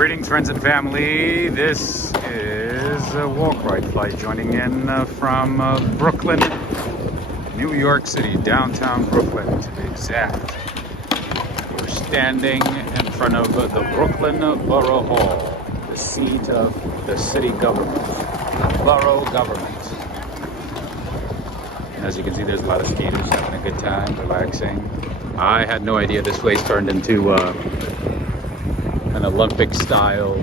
Greetings, friends and family. This is a walk ride flight joining in from Brooklyn, New York City, downtown Brooklyn to be exact. We're standing in front of the Brooklyn Borough Hall, the seat of the city government, borough government. And as you can see, there's a lot of skaters having a good time, relaxing. I had no idea this place turned into an Olympic-style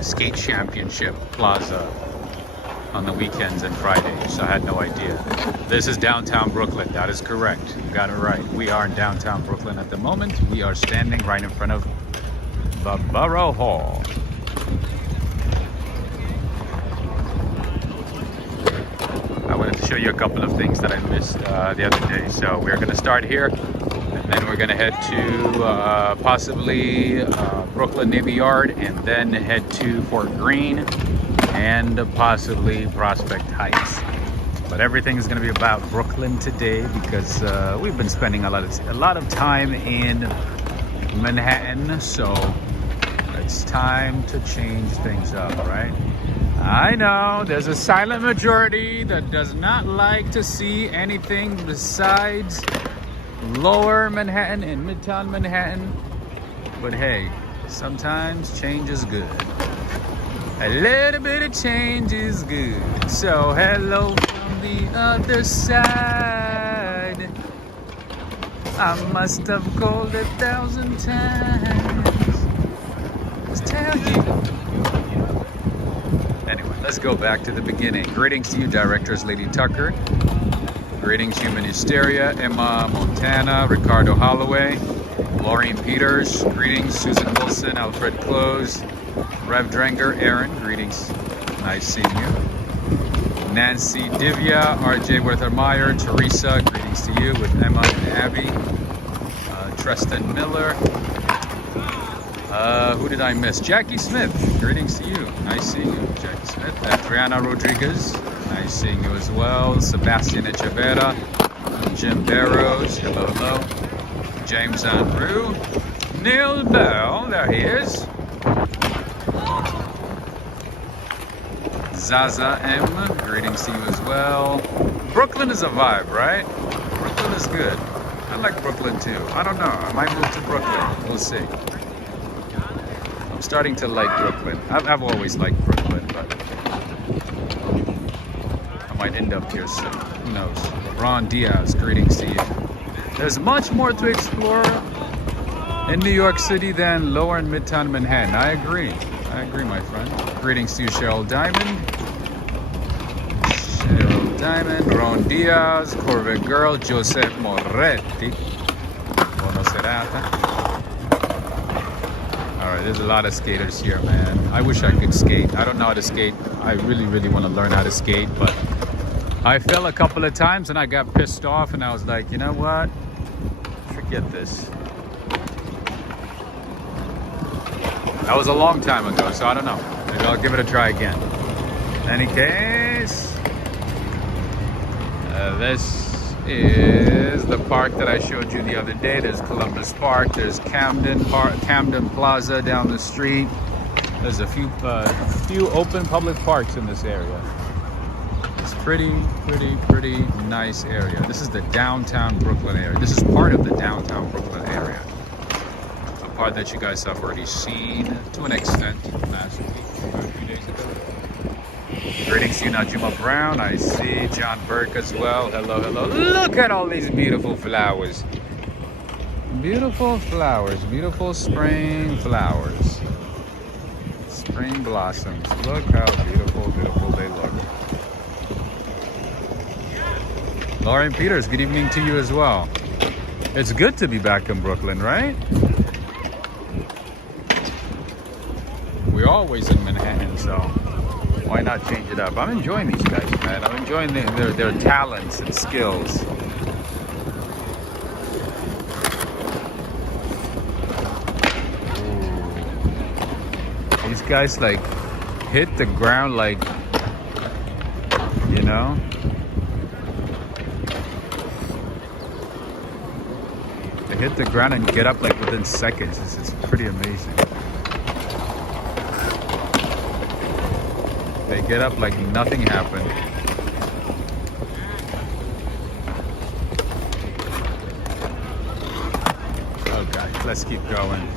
skate championship plaza on the weekends and Fridays. I had no idea. This is downtown Brooklyn. That is correct. You got it right. We are in downtown Brooklyn at the moment. We are standing right in front of the Borough Hall. I wanted to show you a couple of things that I missed the other day. So we're going to start here. And then we're going to head to possibly Brooklyn Navy Yard, and then head to Fort Greene and possibly Prospect Heights. But everything is going to be about Brooklyn today because we've been spending a lot of time in Manhattan, so it's time to change things up, right? I know there's a silent majority that does not like to see anything besides Lower Manhattan and Midtown Manhattan, but hey, sometimes change is good. A little bit of change is good. So hello from the other side. I must have called 1,000 times to tell you. Anyway, let's go back to the beginning. Greetings to you, directors Lady Tucker. Greetings, Human Hysteria, Emma Montana, Ricardo Holloway, Maureen Peters. Greetings, Susan Wilson, Alfred Close, Rev Drenger, Aaron. Greetings, nice seeing you. Nancy Divya, RJ Werthermeyer, Teresa. Greetings to you with Emma and Abby. Tristan Miller. Who did I miss? Jackie Smith. Greetings to you. Nice seeing you, Jackie Smith. Adriana Rodriguez. Nice seeing you as well. Sebastian Echeverra, Jim Barrows, hello, hello. James Andrew, Neil Bell, there he is. Zaza M, greetings to you as well. Brooklyn is a vibe, right? Brooklyn is good. I like Brooklyn too. I don't know, I might move to Brooklyn, we'll see. I'm starting to like Brooklyn. I've always liked Brooklyn, but might end up here soon. Who knows? Ron Diaz, greetings to you. There's much more to explore in New York City than Lower and Midtown Manhattan. I agree, my friend. Greetings to you, Cheryl Diamond. Cheryl Diamond, Ron Diaz, Corvette Girl, Joseph Moretti. Buono serata. Alright, there's a lot of skaters here, man. I wish I could skate. I don't know how to skate. I really, really want to learn how to skate, but I fell a couple of times and I got pissed off and I was like, you know what? Forget this. That was a long time ago, so I don't know. Maybe I'll give it a try again. In any case, this is the park that I showed you the other day. There's Columbus Park, there's Camden Plaza down the street. There's a few open public parks in this area. It's pretty nice area. This is the downtown Brooklyn area. This is part of the downtown Brooklyn area. A part that you guys have already seen to an extent last week, or a few days ago. Greetings to you, Najuma Brown. I see John Burke as well. Hello, hello. Look at all these beautiful flowers. Beautiful flowers. Beautiful spring flowers. Spring blossoms. Look how beautiful they look. Lauren Peters, good evening to you as well. It's good to be back in Brooklyn, right? We're always in Manhattan, so why not change it up? I'm enjoying these guys, man. I'm enjoying their talents and skills. Ooh. These guys like hit the ground like, you know? They hit the ground and get up like within seconds. It's pretty amazing. They get up like nothing happened. Oh guys, let's keep going.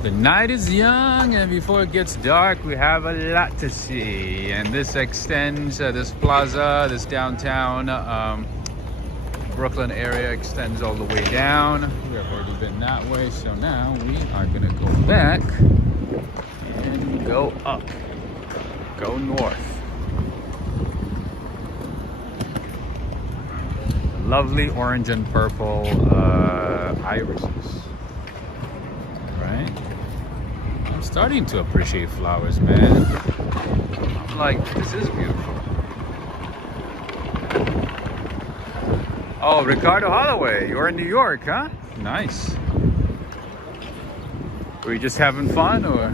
The night is young, and before it gets dark, we have a lot to see. And this extends, this plaza, this downtown Brooklyn area extends all the way down. We have already been that way, so now we are gonna go back and go up, go north. Lovely orange and purple irises, right? I'm starting to appreciate flowers, man. I'm like, this is beautiful. Oh, Ricardo Holloway, you're in New York, huh? Nice. Were you just having fun, or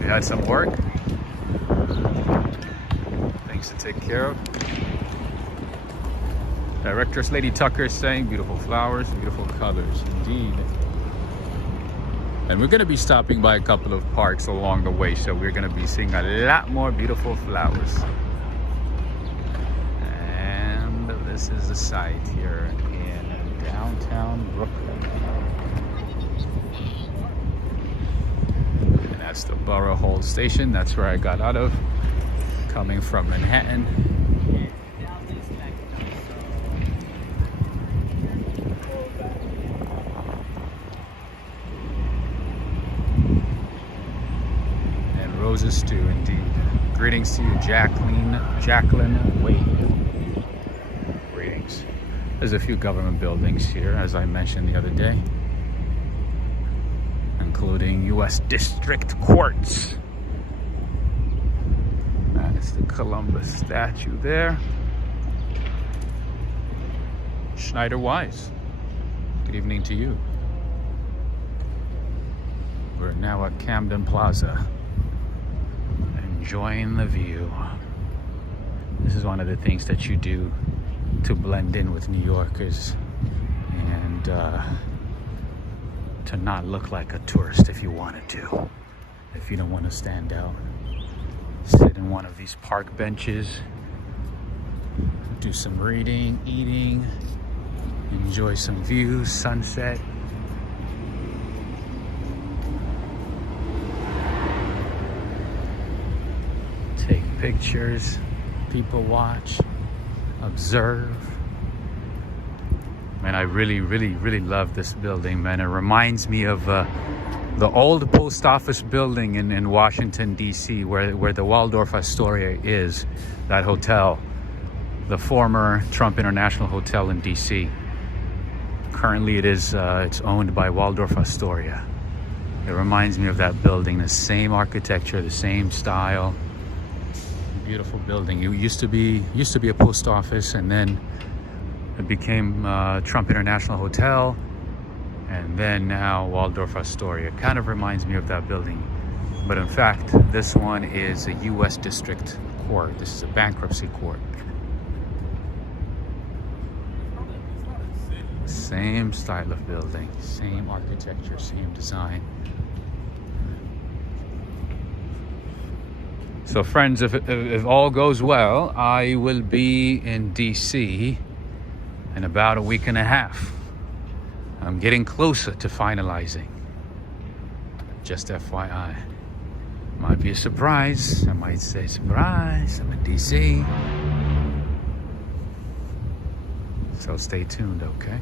you had some work? Things to take care of. Directress Lady Tucker is saying beautiful flowers, beautiful colors, indeed. And we're going to be stopping by a couple of parks along the way, so we're going to be seeing a lot more beautiful flowers. And this is the site here in downtown Brooklyn. And that's the Borough Hall Station. That's where I got out of, coming from Manhattan. Roses too, indeed. Greetings to you, Jacqueline Wade. Greetings. There's a few government buildings here, as I mentioned the other day, including U.S. District Courts. That is the Columbus statue there. Schneider Wise, good evening to you. We're now at Camden Plaza, enjoying the view. This is one of the things that you do to blend in with New Yorkers and to not look like a tourist if you wanted to. If you don't want to stand out, sit in one of these park benches, do some reading, eating, enjoy some views, sunset. Take pictures, people watch, observe. Man, I really love this building, man. It reminds me of the old post office building in Washington, D.C., where the Waldorf Astoria is, that hotel, the former Trump International Hotel in D.C. Currently it's owned by Waldorf Astoria. It reminds me of that building, the same architecture, the same style. Beautiful building. It used to be a post office, and then it became Trump International Hotel, and then now Waldorf Astoria. It kind of reminds me of that building, but in fact this one is a U.S. District Court. This is a bankruptcy court. Same style of building, same architecture, same design. So friends, if all goes well, I will be in DC in about a week and a half. I'm getting closer to finalizing. Just FYI. Might be a surprise. I might say, surprise, I'm in DC. So stay tuned, okay?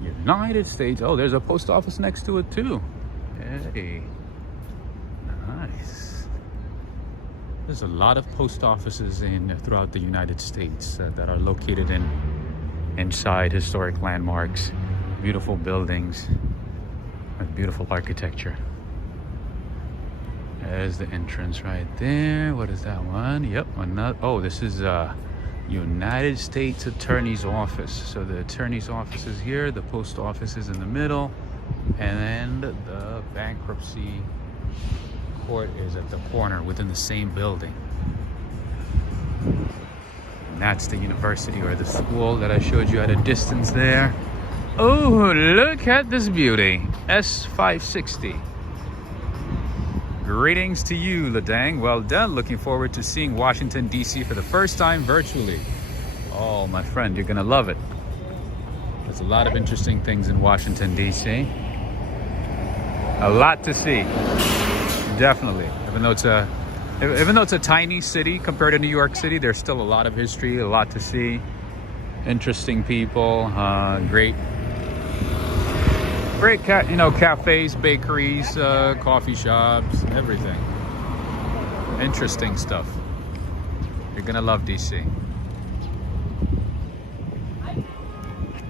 United States. Oh, there's a post office next to it too. Hey, nice. There's a lot of post offices throughout the United States that are located inside historic landmarks, beautiful buildings, with beautiful architecture. There's the entrance right there. What is that one? Yep, another. Oh, this is United States Attorney's Office. So the Attorney's Office is here, the Post Office is in the middle, and then the Bankruptcy Court is at the corner within the same building. And that's the university or the school that I showed you at a distance there. Oh, look at this beauty. S560. Greetings to you, Ladang. Well done. Looking forward to seeing Washington, D.C. for the first time virtually. Oh, my friend, you're going to love it. There's a lot of interesting things in Washington, D.C. A lot to see. Definitely. Even though it's a tiny city compared to New York City, there's still a lot of history, a lot to see. Interesting people, great cafes, bakeries, coffee shops, everything. Interesting stuff. You're gonna love DC.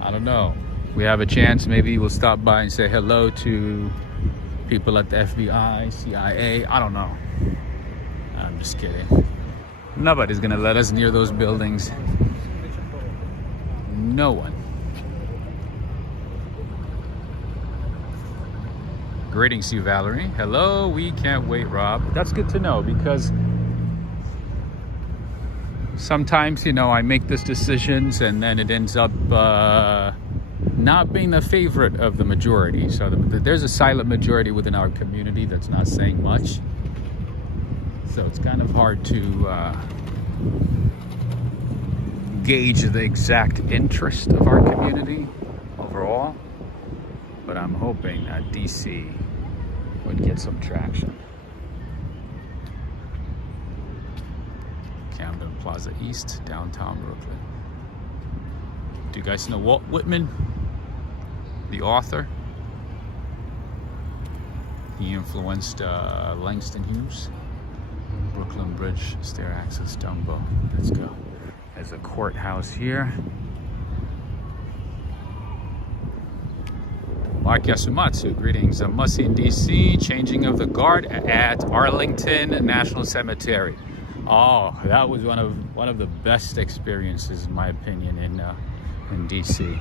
I don't know. If we have a chance, maybe we'll stop by and say hello to people at the FBI, CIA. I don't know. I'm just kidding. Nobody's gonna let us near those buildings. No one. Greetings to you, Valerie. Hello, we can't wait, Rob. That's good to know, because sometimes, I make these decisions and then it ends up not being the favorite of the majority. So there's a silent majority within our community that's not saying much. So it's kind of hard to gauge the exact interest of our community overall. But I'm hoping that DC would get some traction. Camden Plaza East, downtown Brooklyn. Do you guys know Walt Whitman, the author? He influenced Langston Hughes. Brooklyn Bridge, stair access, Dumbo. Let's go. There's a courthouse here. Mark Yasumatsu, greetings. A must-see in DC, changing of the guard at Arlington National Cemetery. Oh, that was one of the best experiences, in my opinion, in DC.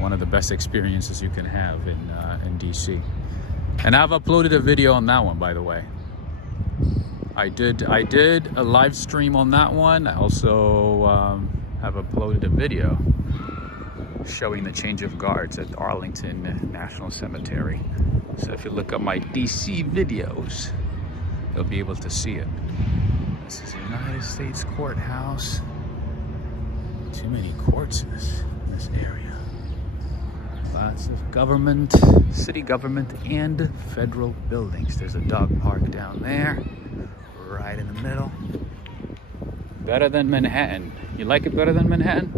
One of the best experiences you can have in DC. And I've uploaded a video on that one, by the way. I did a live stream on that one. I also have uploaded a video showing the change of guards at Arlington National Cemetery. So if you look up my DC videos, you'll be able to see it. This is the United States Courthouse. Too many courts in this area. Lots of government, city government, and federal buildings. There's a dog park down there, right in the middle. Better than Manhattan. You like it better than Manhattan?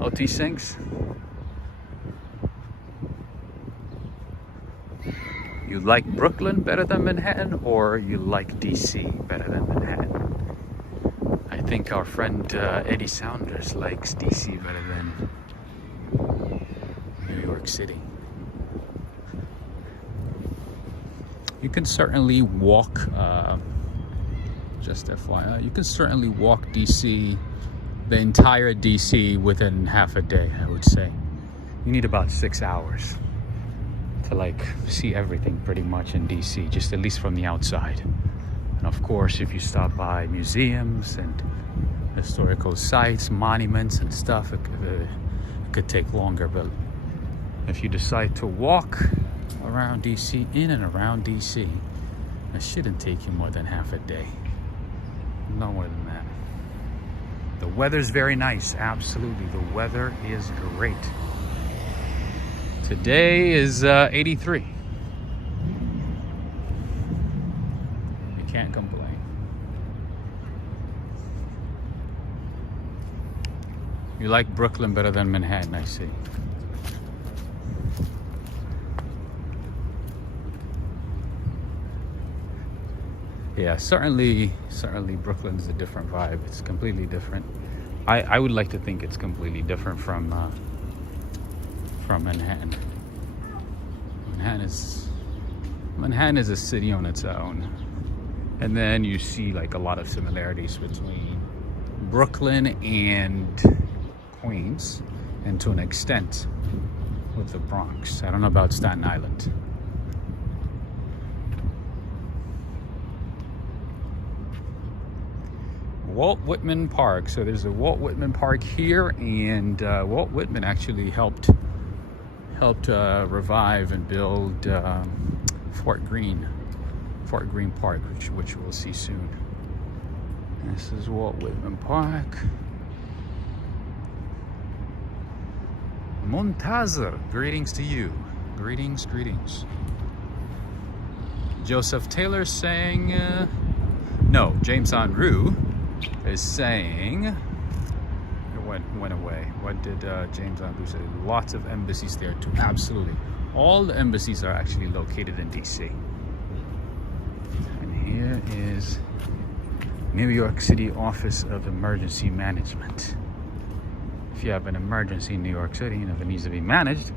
LT Sinks? You like Brooklyn better than Manhattan, or you like DC better than Manhattan? I think our friend Eddie Saunders likes DC better than New York City. You can certainly walk, just FYI, you can certainly walk DC, the entire DC, within half a day, I would say. You need about 6 hours to see everything pretty much in DC, just at least from the outside. And of course, if you stop by museums and historical sites, monuments and stuff, it could take longer. But if you decide to walk around DC, in and around DC, it shouldn't take you more than half a day. No more than that. The weather's very nice, absolutely. The weather is great. Today is 83. You can't complain. You like Brooklyn better than Manhattan, I see. Yeah, certainly Brooklyn's a different vibe. It's completely different. I would like to think it's completely different from Manhattan. Manhattan is a city on its own. And then you see a lot of similarities between Brooklyn and Queens, and to an extent with the Bronx. I don't know about Staten Island. Walt Whitman Park. So there's a Walt Whitman Park here, and Walt Whitman actually helped revive and build Fort Greene Park, which we'll see soon. This is Walt Whitman Park. Montazir, greetings to you. Greetings. Joseph Taylor saying, no, James Unruh is saying, it went away. What did James Unruh say? Lots of embassies there too. Absolutely. All the embassies are actually located in DC. And here is New York City Office of Emergency Management. If you have an emergency in New York City and if it needs to be managed,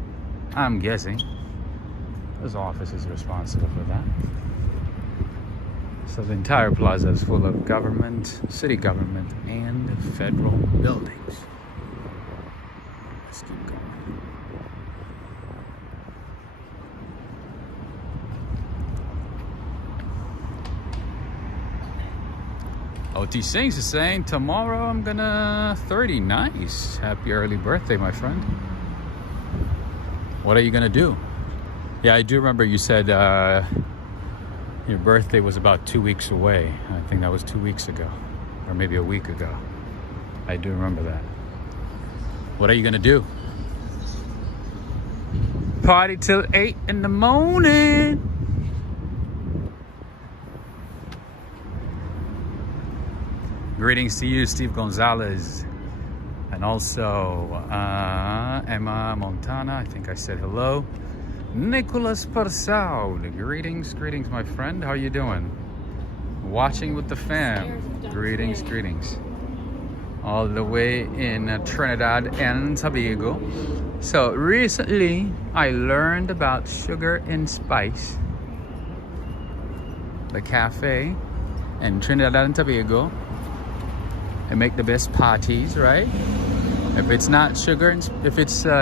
I'm guessing this office is responsible for that. So the entire plaza is full of government, city government, and federal buildings. Let's keep going. OT Sings is saying, tomorrow I'm gonna 30. Nice. Happy early birthday, my friend. What are you gonna do? Yeah, I do remember you said your birthday was about 2 weeks away. I think that was 2 weeks ago, or maybe a week ago. I do remember that. What are you gonna do? Party till 8 in the morning. Greetings to you, Steve Gonzalez. And also Emma Montana, I think I said hello. Nicholas Persau, greetings, my friend. How you doing? Watching with the fam. Greetings. All the way in Trinidad and Tobago. So recently, I learned about Sugar and Spice, the cafe in Trinidad and Tobago. They make the best parties, right? If it's not sugar and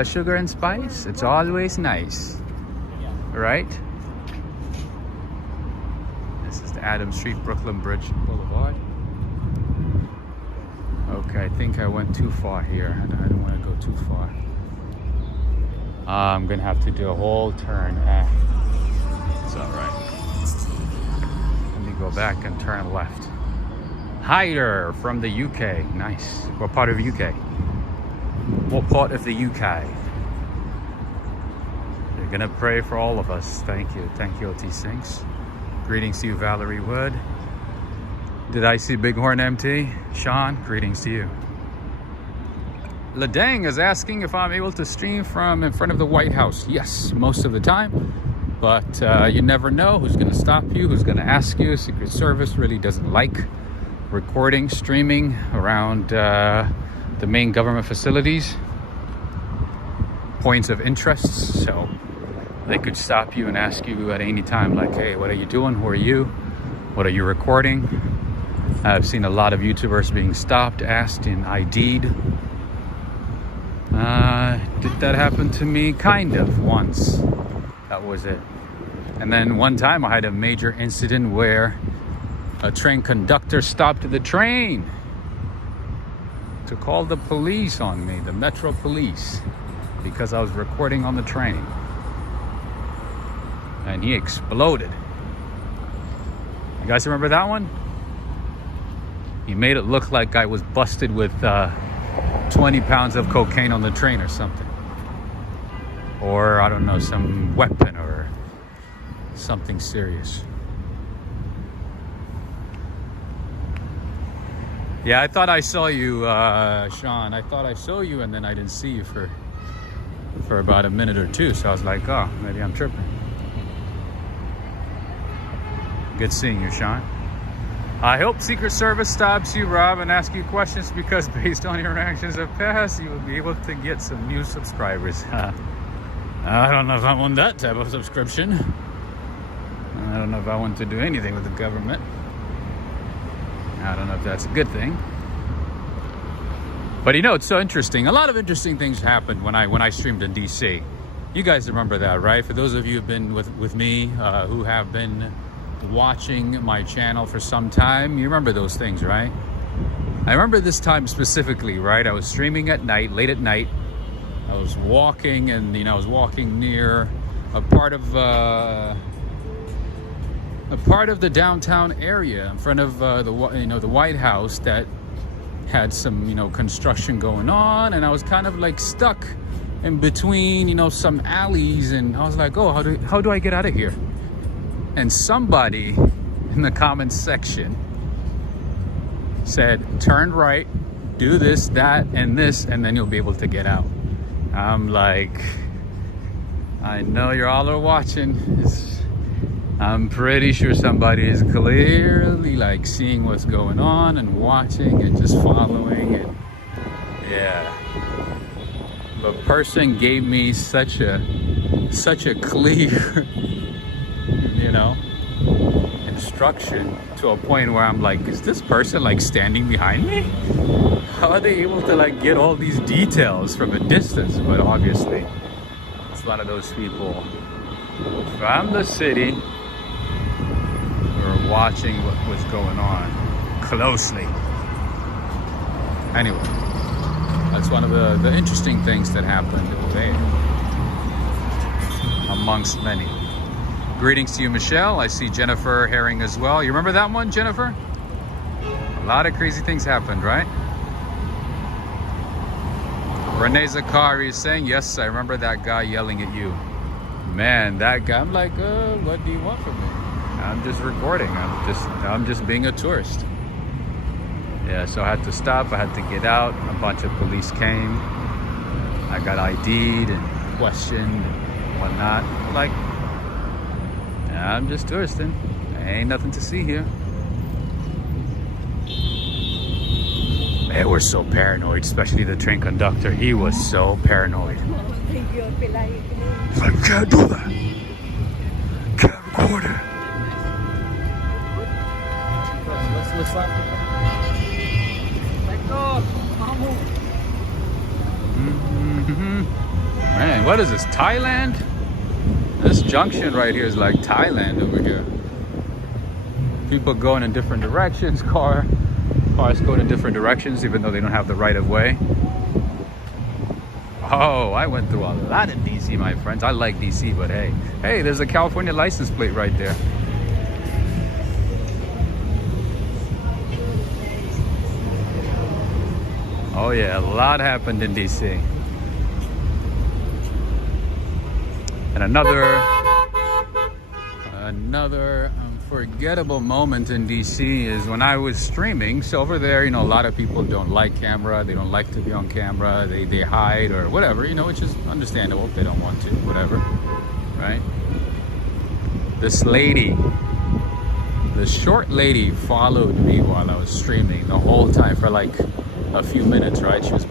sugar and spice, it's always nice, right? This is the Adams Street, Brooklyn Bridge Boulevard. Okay, I think I went too far here. I don't want to go too far. I'm gonna have to do a whole turn. It's all right. Let me go back and turn left. Hyder from the UK. Nice. What part of UK? What part of the UK? You're gonna pray for all of us. Thank you, OT Sinks. Greetings to you, Valerie Wood. Did I see Bighorn MT? Sean, greetings to you. Ladang is asking if I'm able to stream from in front of the White House. Yes, most of the time. But you never know who's gonna stop you, who's gonna ask you. Secret Service really doesn't like recording, streaming around the main government facilities, points of interest. So they could stop you and ask you at any time, like, hey, what are you doing? Who are you? What are you recording? I've seen a lot of YouTubers being stopped, asked, and ID'd. Did that happen to me? Kind of, once. That was it. And then one time I had a major incident where a train conductor stopped the train to call the police on me, the Metro Police, because I was recording on the train. And he exploded. You guys remember that one? He made it look like I was busted with 20 pounds of cocaine on the train or something. Or, I don't know, some weapon or something serious. Yeah, I thought I saw you, Sean. I thought I saw you and then I didn't see you for about a minute or two. So I was like, oh, maybe I'm tripping. Good seeing you, Sean. I hope Secret Service stops you, Rob, and asks you questions, because based on your actions of past, you will be able to get some new subscribers. I don't know if I want that type of subscription. I don't know if I want to do anything with the government. I don't know if that's a good thing. But you know, it's so interesting. A lot of interesting things happened when I streamed in DC. You guys remember that, right? For those of you who've been with me, who have been watching my channel for some time, you remember those things, right? I remember this time specifically, right? I was streaming at night, late at night. I was walking, and I was walking near a part of the downtown area in front of the White House that had some construction going on, and I was kind of like stuck in between some alleys, and I was like, oh, how do I get out of here? And somebody in the comments section said, turn right, do this, that, and this, and then you'll be able to get out. I'm like, I know you're all are watching. I'm pretty sure somebody is clearly like seeing what's going on and watching and just following it. Yeah. The person gave me such a clear, instruction to a point where I'm like, is this person like standing behind me? How are they able to like get all these details from a distance? But obviously, it's one of those people from the city who are watching what was going on closely. Anyway, that's one of the interesting things that happened today, amongst many. Greetings to you, Michelle. I see Jennifer Herring as well. You remember that one, Jennifer? A lot of crazy things happened, right? Renee Zakari is saying, yes, I remember that guy yelling at you. Man, that guy, I'm like, what do you want from me? I'm just recording. I'm just being a tourist. Yeah, so I had to stop. I had to get out. A bunch of police came. I got ID'd and questioned and whatnot. Like, I'm just touristing. There ain't nothing to see here. They were so paranoid, especially the train conductor. He was so paranoid. He's like, can't do that. Can't record it. Let's Man, what is this, Thailand? This junction right here is like Thailand over here. People going in different directions, cars going in different directions even though they don't have the right of way. Oh, I went through a lot of DC, my friends. I like DC, but hey, there's a California license plate right there. Oh yeah, a lot happened in DC. And another unforgettable moment in DC is when I was streaming. So over there, a lot of people don't like camera. They don't like to be on camera. They hide or whatever, which is understandable if they don't want to, whatever, right? This lady, the short lady, followed me while I was streaming the whole time for like a few minutes, right? She was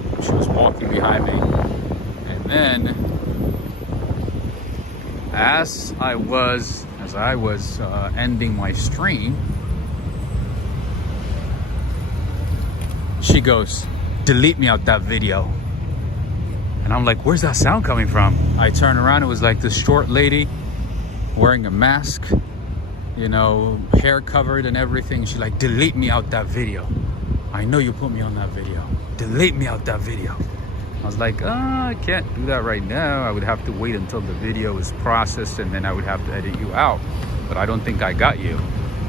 walking behind me, and then as I was ending my stream, she goes, delete me out that video. And I'm like, where's that sound coming from? I turn around, it was like this short lady wearing a mask, hair covered and everything. She's like, delete me out that video. I know you put me on that video. Delete me out that video. I was like, I can't do that right now. I would have to wait until the video is processed and then I would have to edit you out. But I don't think I got you.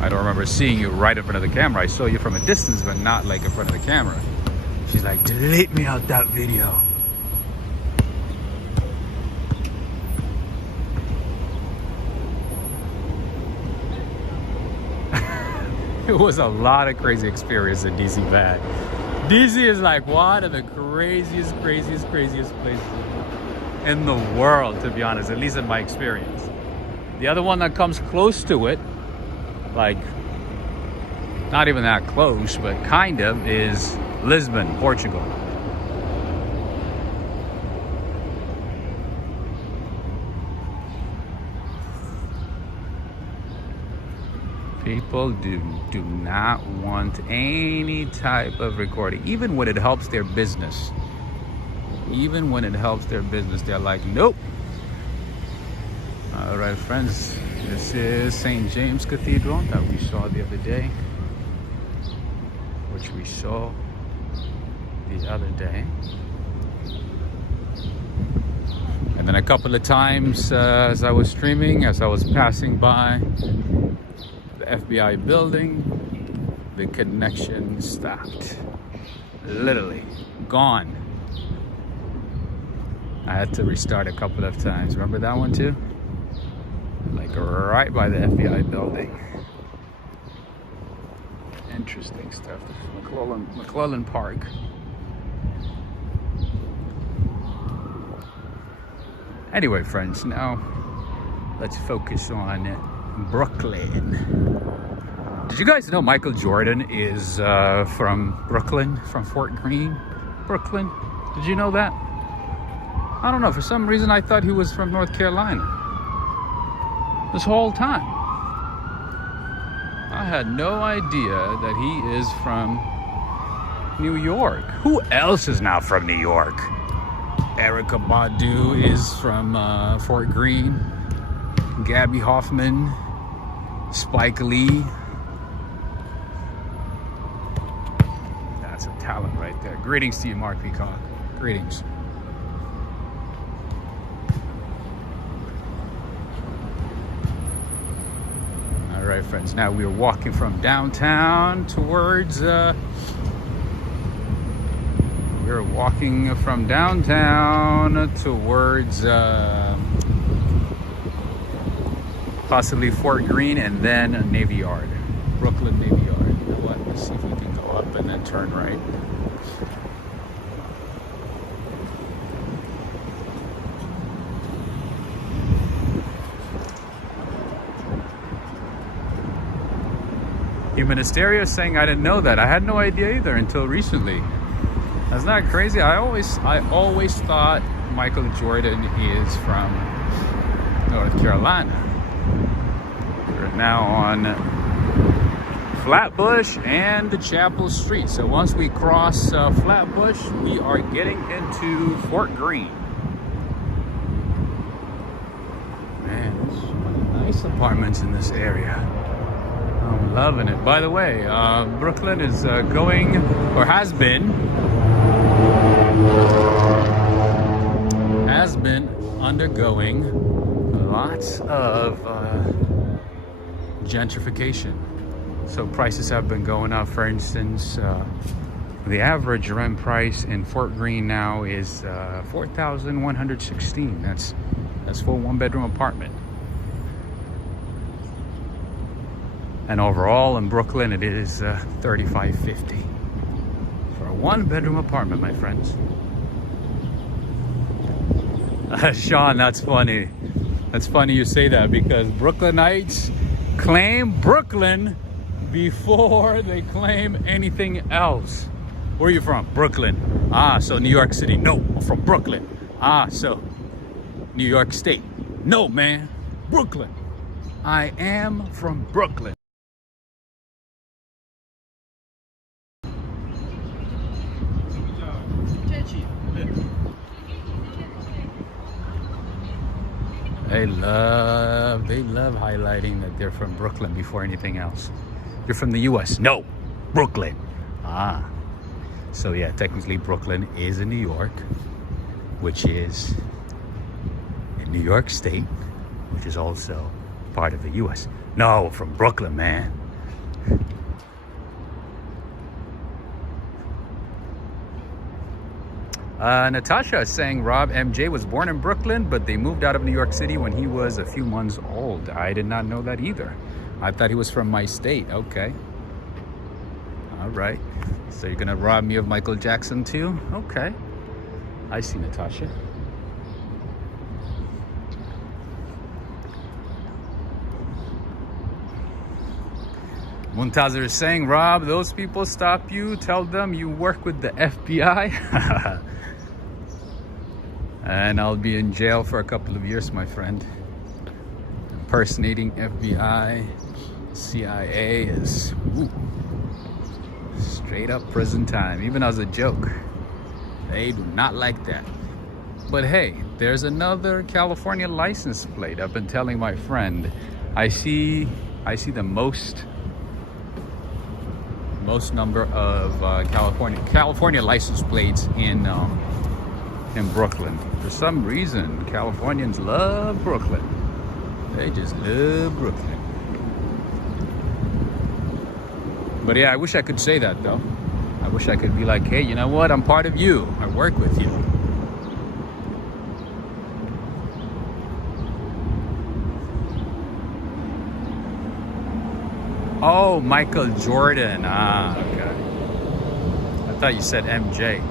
I don't remember seeing you right in front of the camera. I saw you from a distance, but not like in front of the camera. She's like, delete me out that video. It was a lot of crazy experience in DC, man. DC is like one of the craziest places in the world, to be honest, at least in my experience. The other one that comes close to it, like not even that close, but kind of, is Lisbon, Portugal. People do not want any type of recording, even when it helps their business. Even when it helps their business, they're like, nope. All right, friends, this is St. James Cathedral that we saw the other day, which we saw the other day. And then a couple of times as I was streaming, as I was passing by the FBI building, the connection stopped. Literally gone. I had to restart a couple of times. Remember that one too? Like right by the FBI building. Interesting stuff. McClellan Park. Anyway, friends, now let's focus on Brooklyn. Did you guys know Michael Jordan is from Brooklyn, from Fort Greene, Brooklyn? Did you know that? I don't know, for some reason I thought he was from North Carolina. This whole time. I had no idea that he is from New York. Who else is now from New York? Erykah Badu is from Fort Greene. Gabby Hoffman. Spike Lee. That's a talent right there. Greetings to you, Mark Peacock. Greetings. All right, friends. Now we are walking from downtown towards... We're walking from downtown towards possibly Fort Greene and then Navy Yard, Brooklyn Navy Yard. You know what? Let's see if we can go up and then turn right. Humanisterio is saying I didn't know that. I had no idea either until recently. That's not crazy. I always thought Michael Jordan is from North Carolina. We're now on Flatbush and Chapel Street. So once we cross Flatbush, we are getting into Fort Greene. Man, there's some nice apartments in this area. I'm loving it. By the way, Brooklyn is going, or has been undergoing lots of gentrification. So prices have been going up. For instance, the average rent price in Fort Greene now is $4,116. That's for a one-bedroom apartment. And overall in Brooklyn, it is $3,550 for a one-bedroom apartment, my friends. Sean, that's funny. That's funny you say that because Brooklynites claim Brooklyn before they claim anything else. Where are you from? Brooklyn. Ah, so New York City. No, I'm from Brooklyn. Ah, so New York State. No, man. Brooklyn. I am from Brooklyn. They love highlighting that they're from Brooklyn before anything else. You're from the US. No, Brooklyn. Ah. So yeah, technically Brooklyn is in New York, which is in New York State, which is also part of the US. No, from Brooklyn, man. Natasha is saying Rob MJ was born in Brooklyn, but they moved out of New York City when he was a few months old. I did not know that either. I thought he was from my state. Okay. All right. So you're gonna rob me of Michael Jackson too? Okay. I see, Natasha. Muntazir is saying, Rob, those people stop you, tell them you work with the FBI. And I'll be in jail for a couple of years, my friend. Impersonating FBI, CIA is straight up prison time, even as a joke. They do not like that. But hey, there's another California license plate. I've been telling my friend, I see the most most number of California license plates in Brooklyn. For some reason, Californians love Brooklyn. They just love Brooklyn. But yeah, I wish I could say that though. I wish I could be like, hey, you know what? I'm part of you. I work with you. Oh, Michael Jordan. Ah, okay. I thought you said MJ.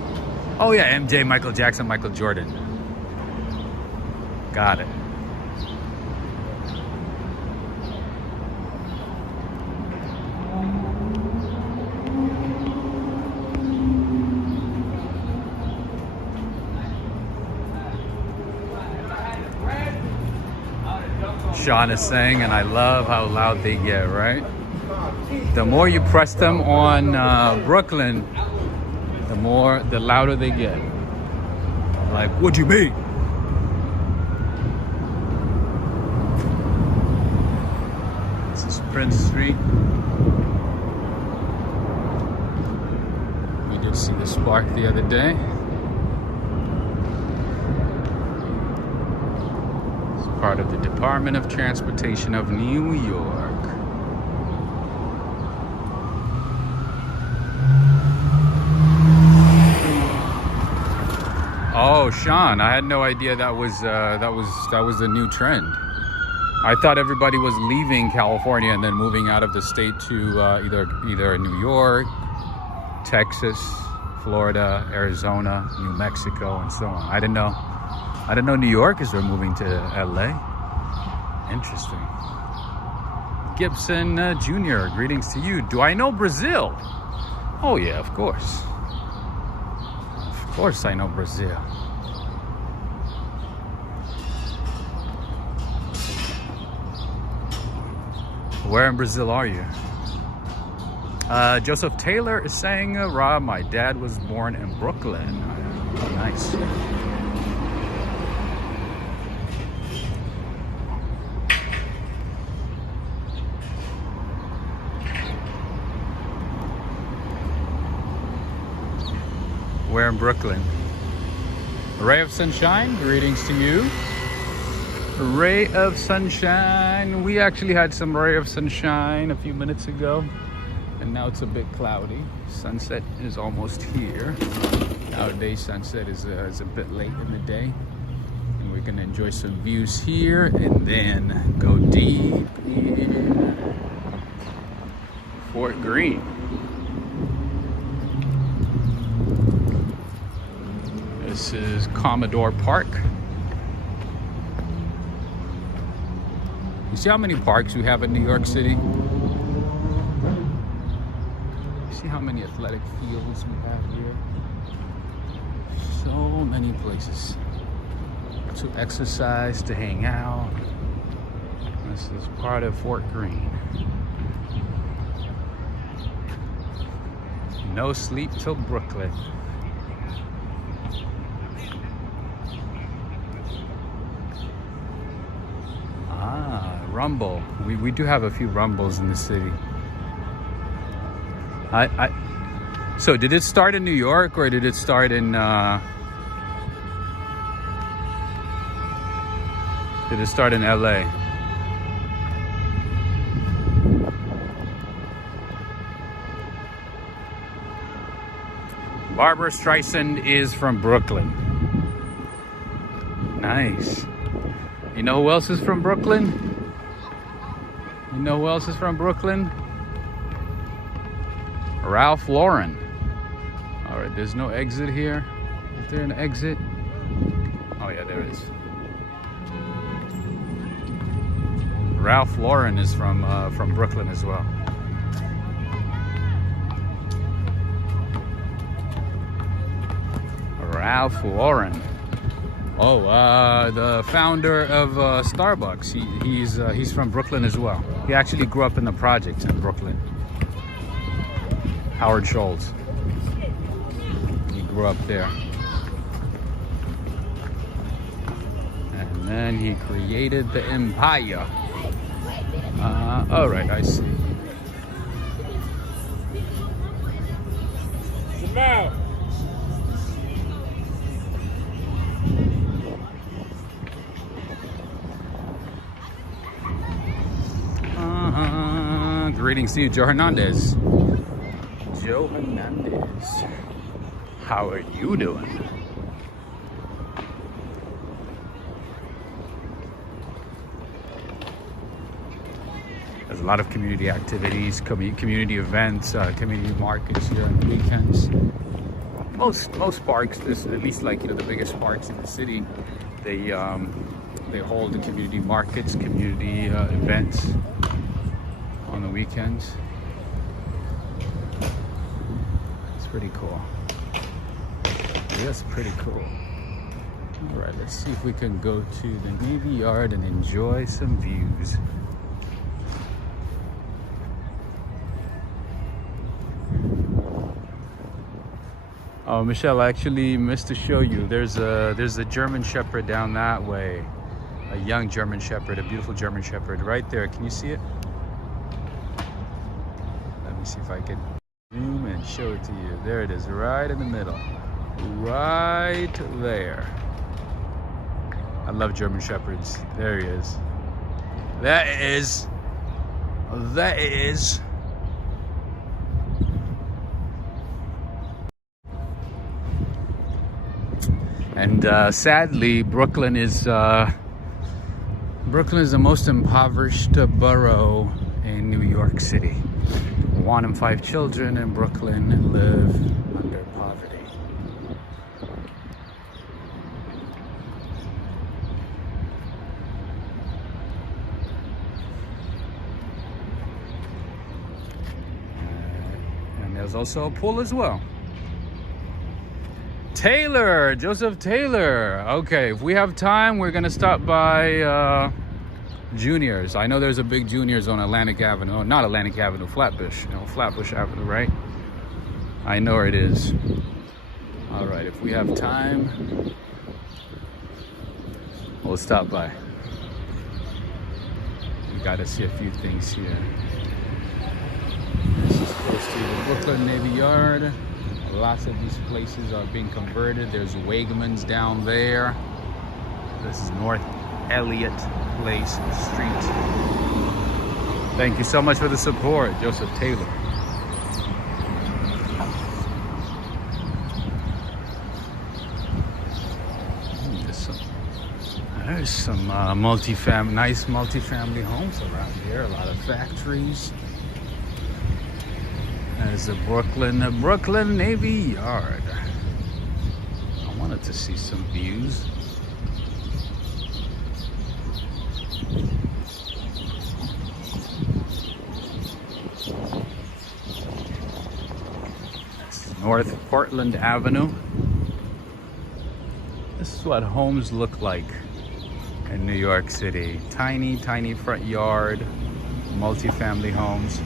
Oh yeah, MJ, Michael Jackson, Michael Jordan. Got it. Sean is saying, and I love how loud they get, right? The more you press them on Brooklyn, the louder they get. Like, what you mean? This is Prince Street. We did see the spark the other day. It's part of the Department of Transportation of New York. Oh, Sean, I had no idea that was a new trend. I thought everybody was leaving California and then moving out of the state to either New York, Texas, Florida, Arizona, New Mexico, and so on. I didn't know New Yorkers were moving to LA. Interesting. Gibson Jr., greetings to you. Do I know Brazil? Oh yeah, of course. Of course I know Brazil. Where in Brazil are you? Joseph Taylor is saying, Rob, my dad was born in Brooklyn. Oh, nice. Where in Brooklyn? A ray of sunshine, greetings to you. A ray of sunshine. We actually had some ray of sunshine a few minutes ago, and now it's a bit cloudy. Sunset is almost here. Nowadays, sunset is a bit late in the day, and we're gonna enjoy some views here and then go deep in Fort Greene. This is Commodore Park. You see how many parks we have in New York City? You see how many athletic fields we have here? So many places to exercise, to hang out. This is part of Fort Greene. No sleep till Brooklyn. Rumble. We do have a few rumbles in the city. So did it start in New York or did it start in LA? Barbara Streisand is from Brooklyn. Nice. You know who else is from Brooklyn? You know who else is from Brooklyn? Ralph Lauren. All right, there's no exit here. Is there an exit? Oh yeah, there is. Ralph Lauren is from Brooklyn as well. Ralph Lauren. Oh, the founder of Starbucks. He's from Brooklyn as well. He actually grew up in the projects in Brooklyn. Howard Schultz. He grew up there. And then he created the empire. All right, I see. now. Greetings to you, Joe Hernandez. Joe Hernandez. How are you doing? There's a lot of community activities, community events, community markets here on the weekends. Most parks, at least like the biggest parks in the city, they hold the community markets, community events on the weekends. It's pretty cool. That's pretty cool. All right, let's see if we can go to the Navy Yard and enjoy some views. Oh, Michelle, I actually missed to show you. There's a German Shepherd down that way. A young German Shepherd, a beautiful German Shepherd right there. Can you see it? Let me see if I can zoom and show it to you. There it is, right in the middle. Right there. I love German Shepherds. There he is. That is. And sadly, Brooklyn is the most impoverished borough in New York City. 1 in 5 children in Brooklyn live under poverty. And there's also a pool as well. Taylor, Joseph Taylor. Okay, if we have time, we're gonna stop by Junior's. I know there's a big Junior's on Atlantic Avenue. Oh, not Atlantic Avenue, Flatbush. Flatbush Avenue, right? I know where it is. All right, if we have time, we'll stop by. We gotta see a few things here. This is close to the Brooklyn Navy Yard. Lots of these places are being converted. There's Wegmans down there. This is North Elliott Place Street. Thank you so much for the support, Joseph Taylor. There's some nice multi-family homes around here. A lot of factories. There's a Brooklyn Navy Yard. I wanted to see some views. That's North Portland Avenue. This is what homes look like in New York City. Tiny, tiny front yard, multi-family homes.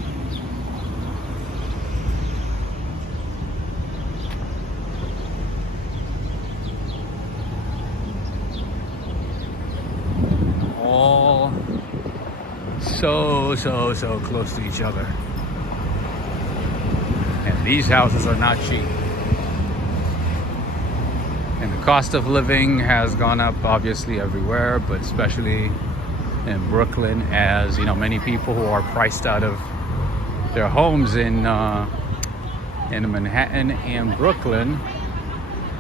All so close to each other. And these houses are not cheap. And the cost of living has gone up obviously everywhere, but especially in Brooklyn, as many people who are priced out of their homes in Manhattan and Brooklyn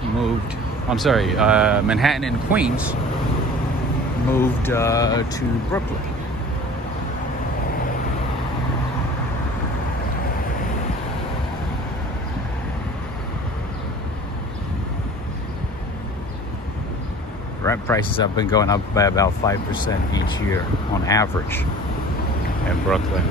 moved, Manhattan and Queens moved to Brooklyn. Rent prices have been going up by about 5% each year on average in Brooklyn.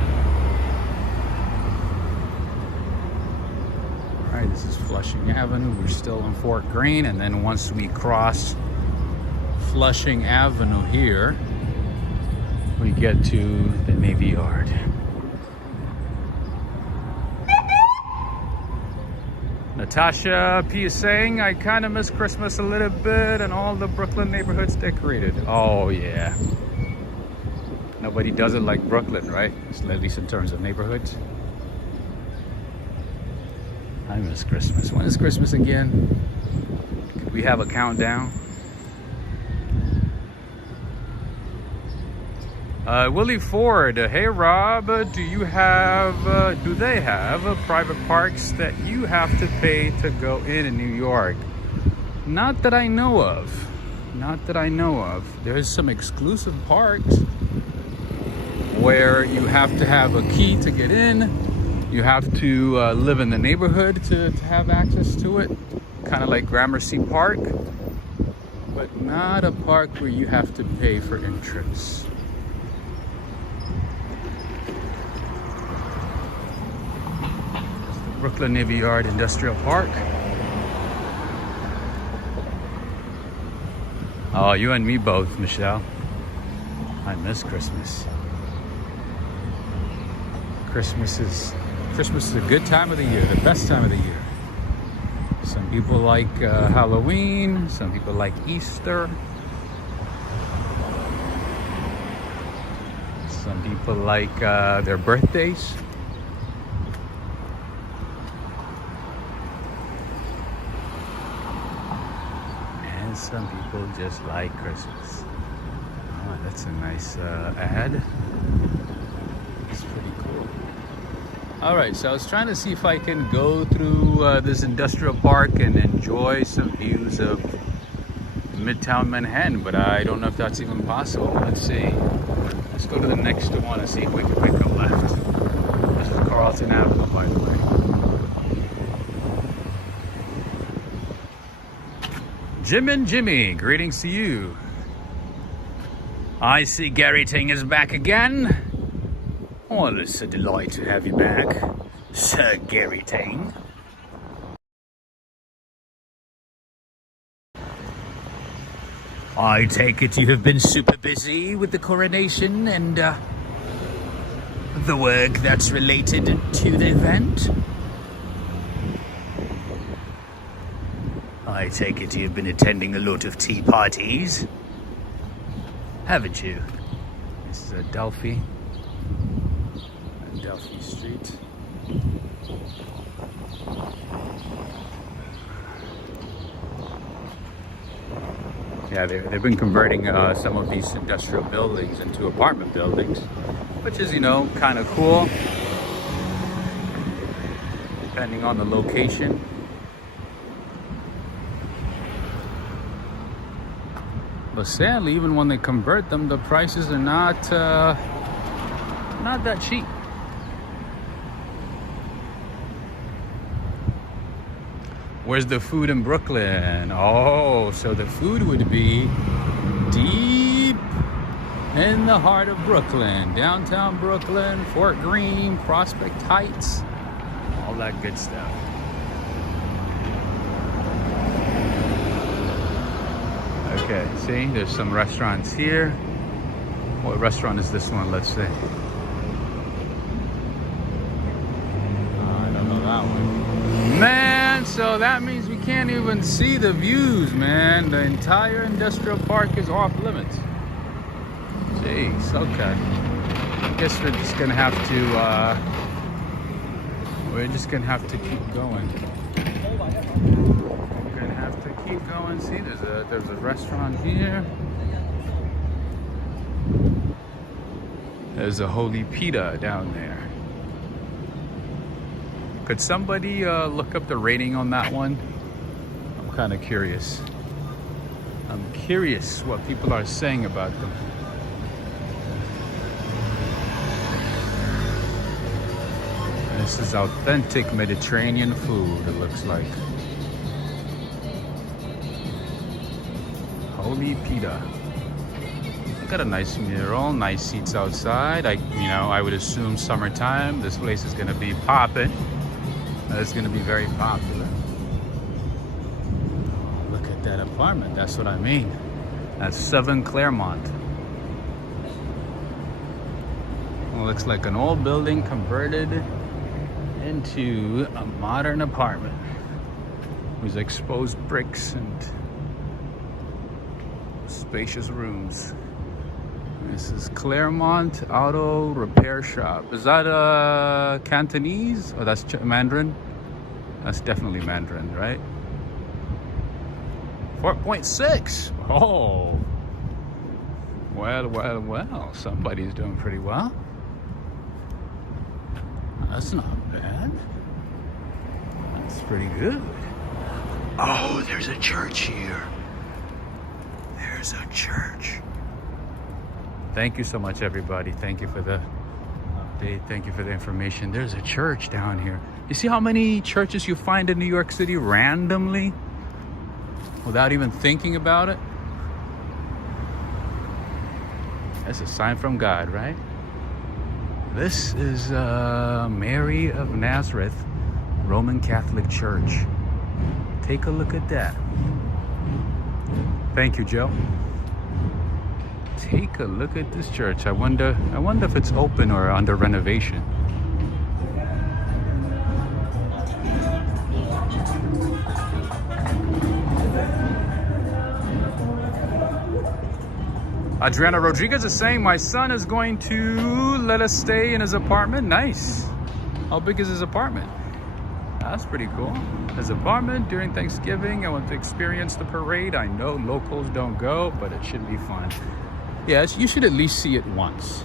All right, this is Flushing Avenue. We're still on Fort Greene, and then once we cross Flushing Avenue here, we get to the Navy Yard. Natasha P is saying, I kind of miss Christmas a little bit and all the Brooklyn neighborhoods decorated. Oh yeah. Nobody does it like Brooklyn, right? At least in terms of neighborhoods. I miss Christmas. When is Christmas again? Could we have a countdown? Willie Ford, hey Rob, do they have private parks that you have to pay to go in New York? Not that I know of. Not that I know of. There's some exclusive parks where you have to have a key to get in. You have to live in the neighborhood to have access to it. Kind of like Gramercy Park, but not a park where you have to pay for entrance. Brooklyn Navy Yard Industrial Park. Oh, you and me both, Michelle. I miss Christmas. Christmas is a good time of the year, the best time of the year. Some people like Halloween, some people like Easter. Some people like their birthdays. Some people just like Christmas. Oh, that's a nice ad. It's pretty cool. All right, so I was trying to see if I can go through this industrial park and enjoy some views of Midtown Manhattan, but I don't know if that's even possible. Let's see. Let's go to the next one and see if we can make a left. This is Carlton Avenue, by the way. Jim and Jimmy, greetings to you. I see Gary Ting is back again. Well, it's a delight to have you back, Sir Gary Ting. I take it you have been super busy with the coronation and the work that's related to the event. I take it you've been attending a lot of tea parties, haven't you? This is Delphi Street. Yeah, they've been converting some of these industrial buildings into apartment buildings, which is, you know, kind of cool, depending on the location. But sadly, even when they convert them, the prices are not that cheap. Where's the food in Brooklyn? Oh, so the food would be deep in the heart of Brooklyn. Downtown Brooklyn, Fort Greene, Prospect Heights, all that good stuff. Okay, see, there's some restaurants here. What restaurant is this one? Let's see. I don't know that one. Man, so that means we can't even see the views, man. The entire industrial park is off limits. Jeez, okay. I guess we're just gonna have to keep going. Keep going. See, there's a restaurant here. There's a Holy Pita down there. Could somebody look up the rating on that one? I'm kind of curious. I'm curious what people are saying about them. This is authentic Mediterranean food, it looks like. Holy Pita. They got a nice mural, nice seats outside. I would assume summertime, this place is gonna be popping. It's gonna be very popular. Look at that apartment, that's what I mean. That's 7 Claremont. Well, looks like an old building converted into a modern apartment with exposed bricks and spacious rooms. This is Claremont Auto Repair Shop. Is that Cantonese? Oh, that's Mandarin. That's definitely Mandarin, right? 4.6. Oh. Well. Somebody's doing pretty well. That's not bad. That's pretty good. Oh, there's a church here. There's a church. Thank you so much, everybody. Thank you for the update. Thank you for the information. There's a church down here. You see how many churches you find in New York City randomly without even thinking about it? That's a sign from God, right? This is Mary of Nazareth Roman Catholic Church. Take a look at that. Thank you, Joe. Take a look at this church. I wonder if it's open or under renovation. Adriana Rodriguez is saying my son is going to let us stay in his apartment. Nice. How big is his apartment? That's pretty cool. His apartment during Thanksgiving. I want to experience the parade. I know locals don't go, but it should be fun. Yes, you should at least see it once.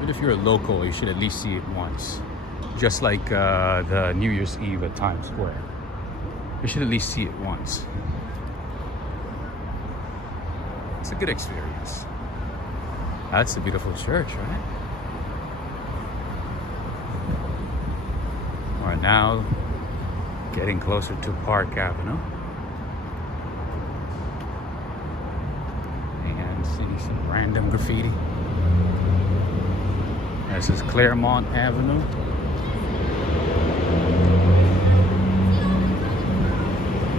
But if you're a local, you should at least see it once. Just like the New Year's Eve at Times Square. You should at least see it once. It's a good experience. That's a beautiful church, right? We're now getting closer to Park Avenue. And seeing some random graffiti. This is Claremont Avenue.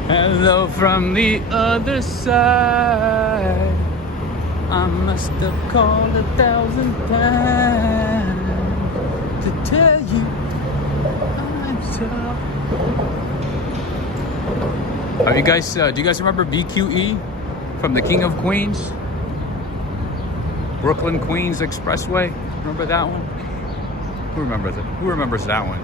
Hello from the other side. I must have called 1,000 times to tell you I'm sorry. Have you guys? Do you guys remember BQE from the King of Queens? Brooklyn Queens Expressway. Remember that one? Who remembers it? Who remembers that one?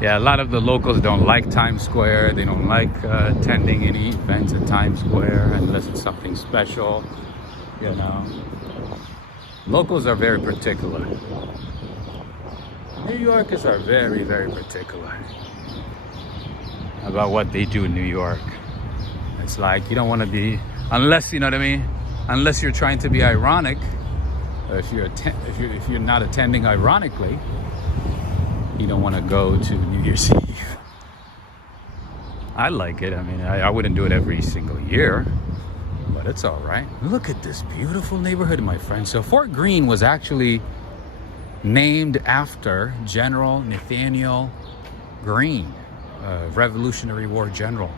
Yeah, a lot of the locals don't like Times Square. They don't like attending any events at Times Square unless it's something special, you know. Locals are very particular. New Yorkers are very, very particular about what they do in New York. It's like you don't want to be, unless, you know what I mean? Unless you're trying to be ironic, or if you're not attending ironically, you don't want to go to New Year's Eve. I like it. I mean, I wouldn't do it every single year, but it's all right. Look at this beautiful neighborhood, my friend. So Fort Greene was actually named after General Nathaniel Greene, a Revolutionary War general.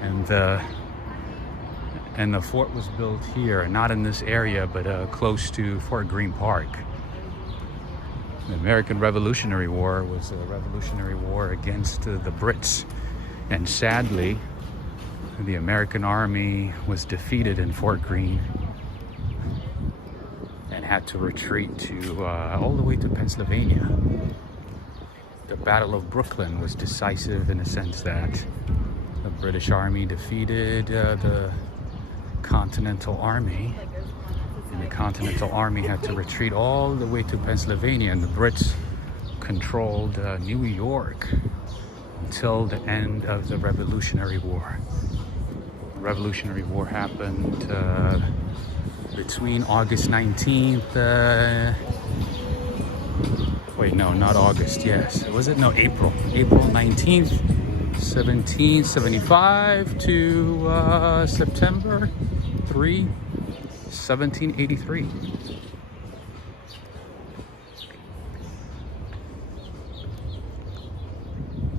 And the fort was built here, not in this area, but close to Fort Greene Park. The American Revolutionary War was a revolutionary war against the Brits. And sadly, the American army was defeated in Fort Greene and had to retreat to all the way to Pennsylvania. The Battle of Brooklyn was decisive in the sense that the British Army defeated the Continental Army. And the Continental Army had to retreat all the way to Pennsylvania, and the Brits controlled New York until the end of the Revolutionary War. The Revolutionary War happened between August 19th, wait, no, not August, yes. Was it? No, April 19th, 1775 to September 3, 1783.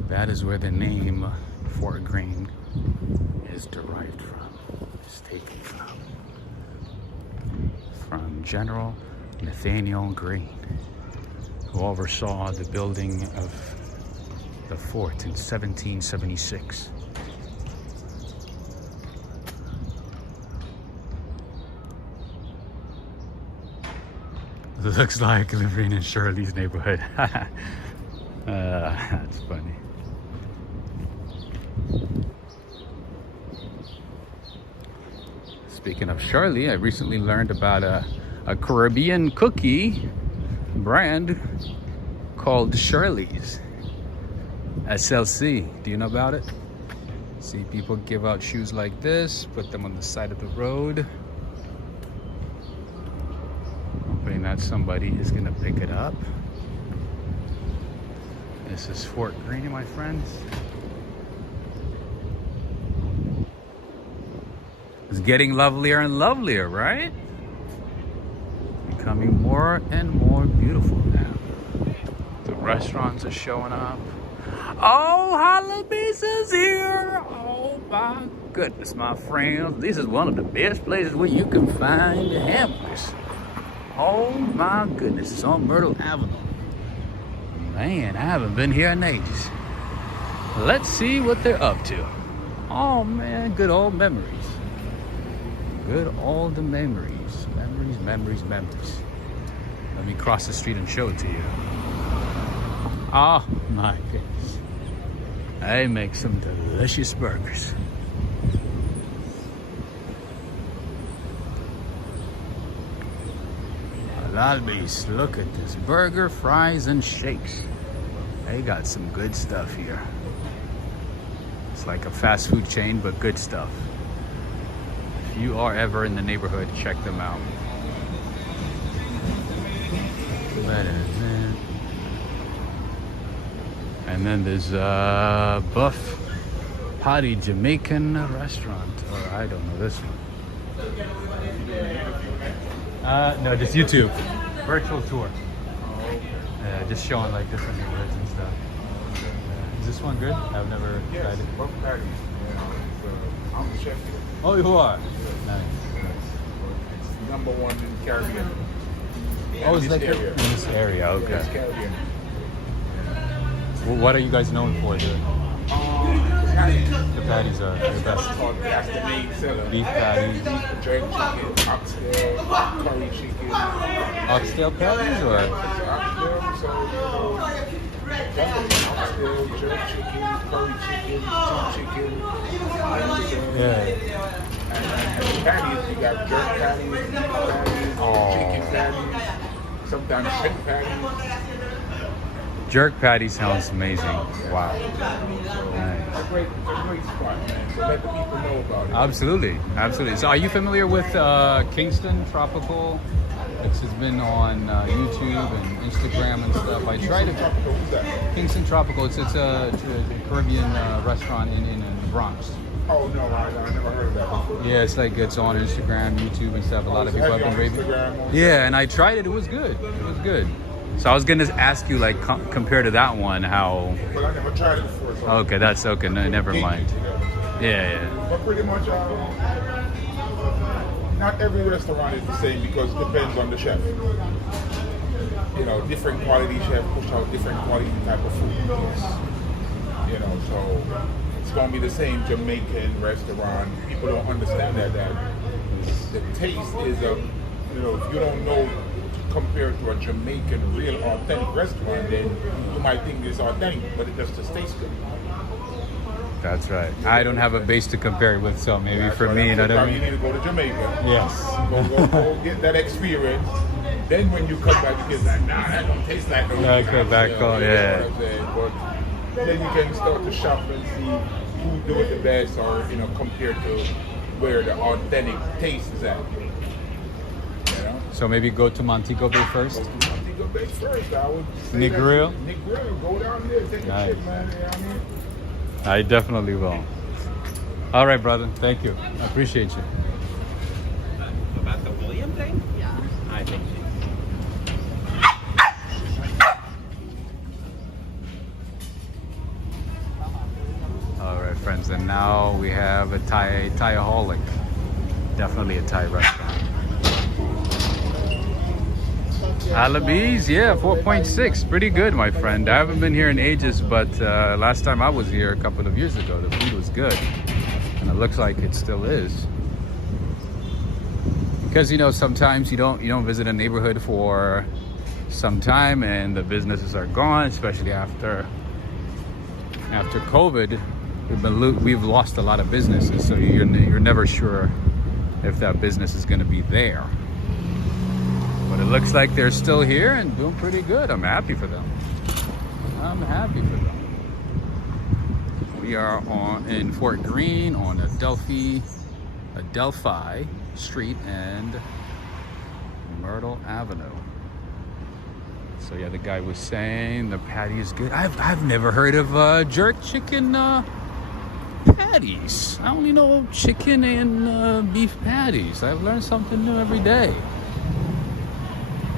That is where the name Fort Greene is derived from, is taken from General Nathaniel Greene, who oversaw the building of the fort in 1776. Looks like living in Shirley's neighborhood. That's funny. Speaking of Shirley, I recently learned about a Caribbean cookie brand called Shirley's. SLC. Do you know about it? See people give out shoes like this, put them on the side of the road. Hoping that somebody is gonna pick it up. This is Fort Greene, my friends. It's getting lovelier and lovelier, right? Becoming more and more beautiful now. The restaurants are showing up. Oh, Hollybees is here! Oh my goodness, my friends. This is one of the best places where you can find hamburgers. Oh my goodness, it's on Myrtle Avenue. Man, I haven't been here in ages. Let's see what they're up to. Oh man, good old memories. Good old memories. Memories, memories, memories. Let me cross the street and show it to you. Oh my goodness. They make some delicious burgers. Lalbis, look at this. Burger, fries, and shakes. They got some good stuff here. It's like a fast food chain, but good stuff. If you are ever in the neighborhood, check them out. And then there's Buff Potty Jamaican restaurant. Or I don't know this one. No, just YouTube. Virtual tour. Yeah, just showing like different neighborhoods and stuff. Is this one good? I've never tried it. Buff patties. Yeah, I'm the chef here. Oh, you are? Nice. It's number one in the Caribbean. Oh, it's like in this area, okay. Yeah, it's Caribbean. Well, what are you guys known for there? Patties. The patties are the best. That's the main seller. Beef patties. Jerk chicken, oxtail, curry chicken. Oxtail patties or? Oxtail, so oxtail, jerk chicken, curry chicken, stew chicken. Yeah. And patties, you got jerk patties, beef patties, chicken patties, sometimes shrimp patties. Jerk patty sounds amazing. Wow. Nice. It's a great spot, man. So let the people know about it. Absolutely, absolutely. So, are you familiar with Kingston Tropical? It's been on YouTube and Instagram and stuff. I tried it. Who's that? Kingston Tropical. It's a Caribbean restaurant in the Bronx. Oh no, I never heard of that before. Yeah, it's on Instagram, YouTube, and stuff. A lot of people have been raving. Yeah, and I tried it. It was good. It was good. So I was gonna ask you, like, compared to that one, how? Well, I never tried it before. So Okay, that's okay. No, never mind. Yeah. But pretty much, not every restaurant is the same because it depends on the chef. You know, different quality chef push out different quality type of food. You know, so it's gonna be the same Jamaican restaurant. People don't understand that the taste is you know, if you don't know compared to a Jamaican real authentic restaurant, then you might think it's authentic, but it just tastes good. That's right. I don't have a base to compare it with, so maybe for me, you know what I mean? You need to go to Jamaica. Yes. Go get that experience. Then when you come back, you get like, nah, that don't taste like no. I come back home, yeah. But then you can start to shop and see who do it the best, or you know, compared to where the authentic taste is at. So maybe go to Montego Bay first? Go to Montego Bay first, I would say. Nick Grill? Nick Grill, go down there, take a trip, man. You know what I mean? I definitely will. All right, brother. Thank you. I appreciate you. About the William thing? Yeah. I think All right, friends. And now we have a Thai-aholic. Definitely a Thai restaurant. Alibis, yeah, 4.6. Pretty good, my friend. I haven't been here in ages, but last time I was here a couple of years ago, the food was good. And it looks like it still is. Because, you know, sometimes you don't visit a neighborhood for some time and the businesses are gone, especially after COVID. We've lost a lot of businesses, so you're never sure if that business is going to be there. But it looks like they're still here and doing pretty good. I'm happy for them. I'm happy for them. We are in Fort Greene on Adelphi Street and Myrtle Avenue. So yeah, the guy was saying the patty is good. I've never heard of jerk chicken patties. I only know chicken and beef patties. I've learned something new every day.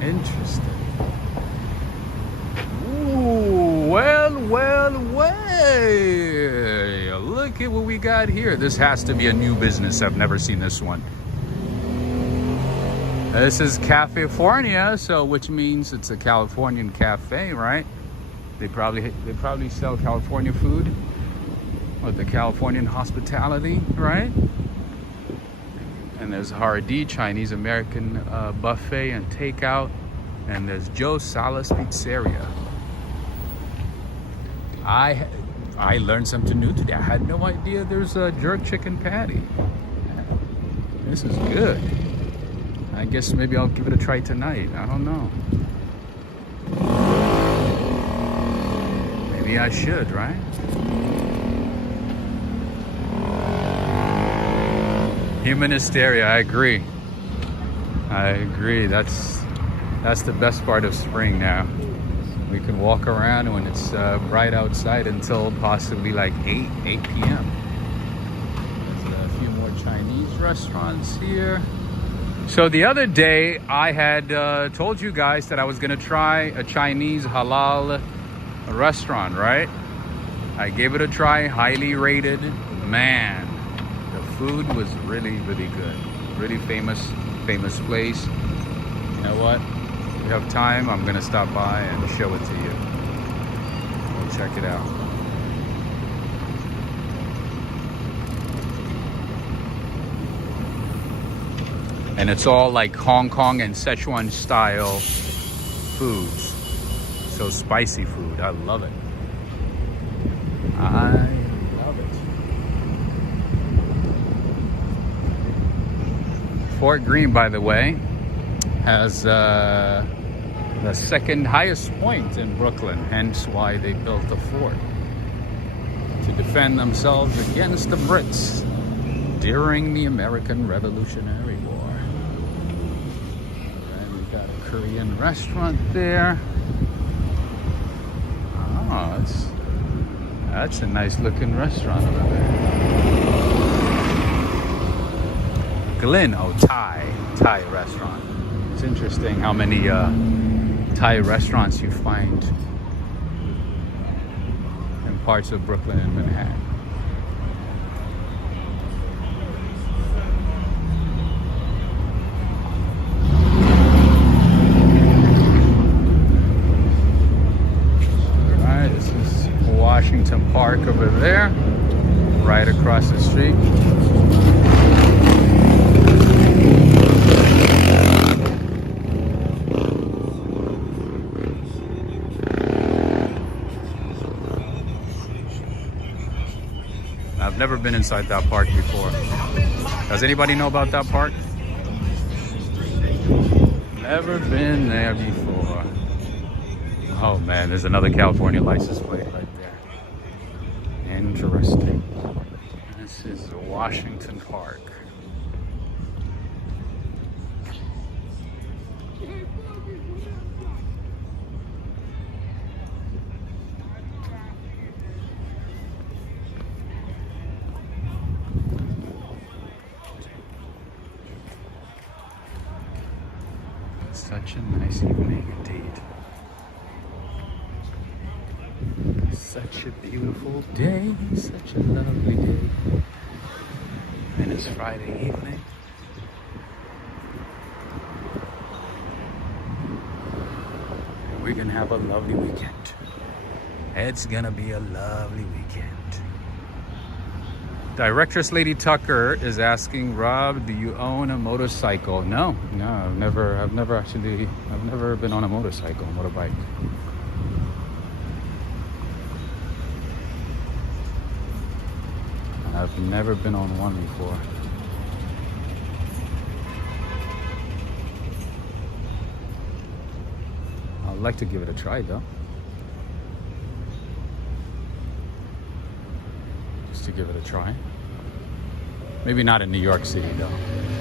Interesting. Ooh, well. Look at what we got here. This has to be a new business. I've never seen this one. This is California, so which means it's a Californian cafe, right? They probably sell California food with the Californian hospitality, right? And there's Hardy Chinese American buffet and takeout, and there's Joe Salas Pizzeria. I learned something new today. I had no idea there's a jerk chicken patty. This is good. I guess maybe I'll give it a try tonight. I don't know. Maybe I should, right? Human hysteria, I agree. That's the best part of spring now. We can walk around when it's bright outside until possibly like 8 p.m. There's a few more Chinese restaurants here. So the other day I had told you guys that I was gonna try a Chinese halal restaurant, right? I gave it a try, highly rated. Man, the food was really good. Really famous place. You know what? If you have time, I'm gonna stop by and show it to you. We'll check it out. And it's all like Hong Kong and Sichuan style foods. So spicy food. I love it. I love it. Fort Greene, by the way, has the second highest point in Brooklyn, hence why they built the fort. To defend themselves against the Brits during the American Revolutionary War. Got a Korean restaurant there. Oh, that's a nice looking restaurant over there. Glen, Thai restaurant. It's interesting how many Thai restaurants you find in parts of Brooklyn and Manhattan. Washington Park over there, right across the street. I've never been inside that park before. Does anybody know about that park? Never been there before. Oh man, there's another California license plate right there. Interesting. This is Washington Park. Such a nice evening indeed. Such a beautiful day, such a lovely day. And it's Friday evening. And we're gonna have a lovely weekend. It's gonna be a lovely weekend. Directress Lady Tucker is asking, Rob, do you own a motorcycle? No, I've never been on a motorcycle, motorbike. I've never been on one before. I'd like to give it a try though. Just to give it a try. Maybe not in New York City though.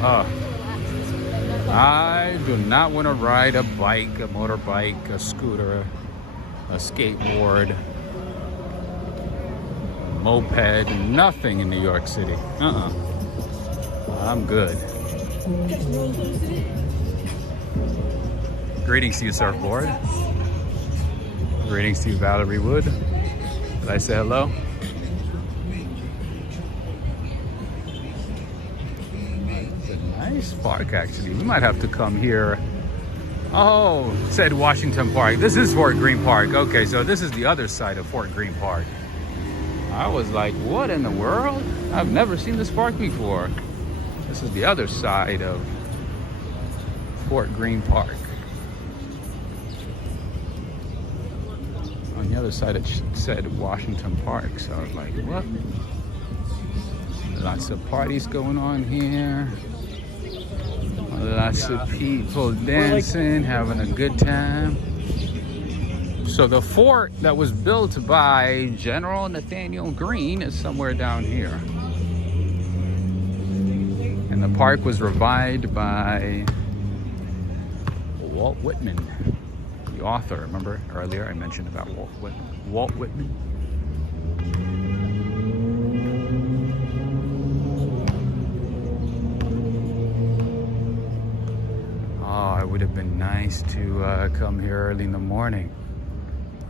Oh. I do not want to ride a bike, a motorbike, a scooter, a skateboard, a moped, nothing in New York City. I'm good. Greetings to you, Surfboard. Greetings to you, Valerie Wood. Did I say hello? It's a nice park, actually. We might have to come here. Oh, it said Washington Park. This is Fort Greene Park. Okay, so this is the other side of Fort Greene Park. I was like, what in the world? I've never seen this park before. This is the other side of Fort Greene Park. On the other side it said Washington Park, so I was like, what? Lots of parties going on here. Lots of people dancing, having a good time. So the fort that was built by General Nathaniel Greene is somewhere down here. And the park was revived by Walt Whitman, the author. Remember earlier I mentioned about Walt Whitman? Oh, it would have been nice to come here early in the morning.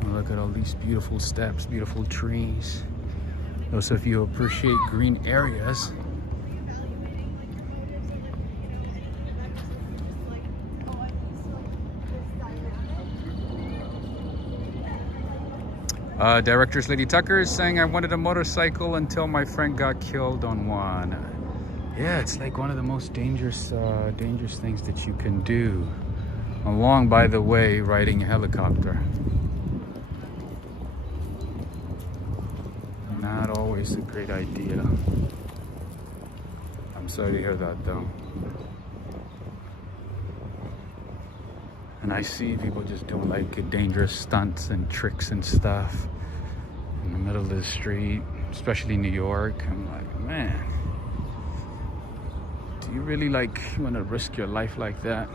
Look at all these beautiful steps, beautiful trees. Those of you who appreciate green areas. Directress Lady Tucker is saying, I wanted a motorcycle until my friend got killed on one. Yeah, it's like one of the most dangerous things that you can do. Along, by the way, riding a helicopter. Not always a great idea. I'm sorry to hear that though. And I see people just doing like dangerous stunts and tricks and stuff in the middle of the street, especially New York. I'm like, man, do you really want to risk your life like that?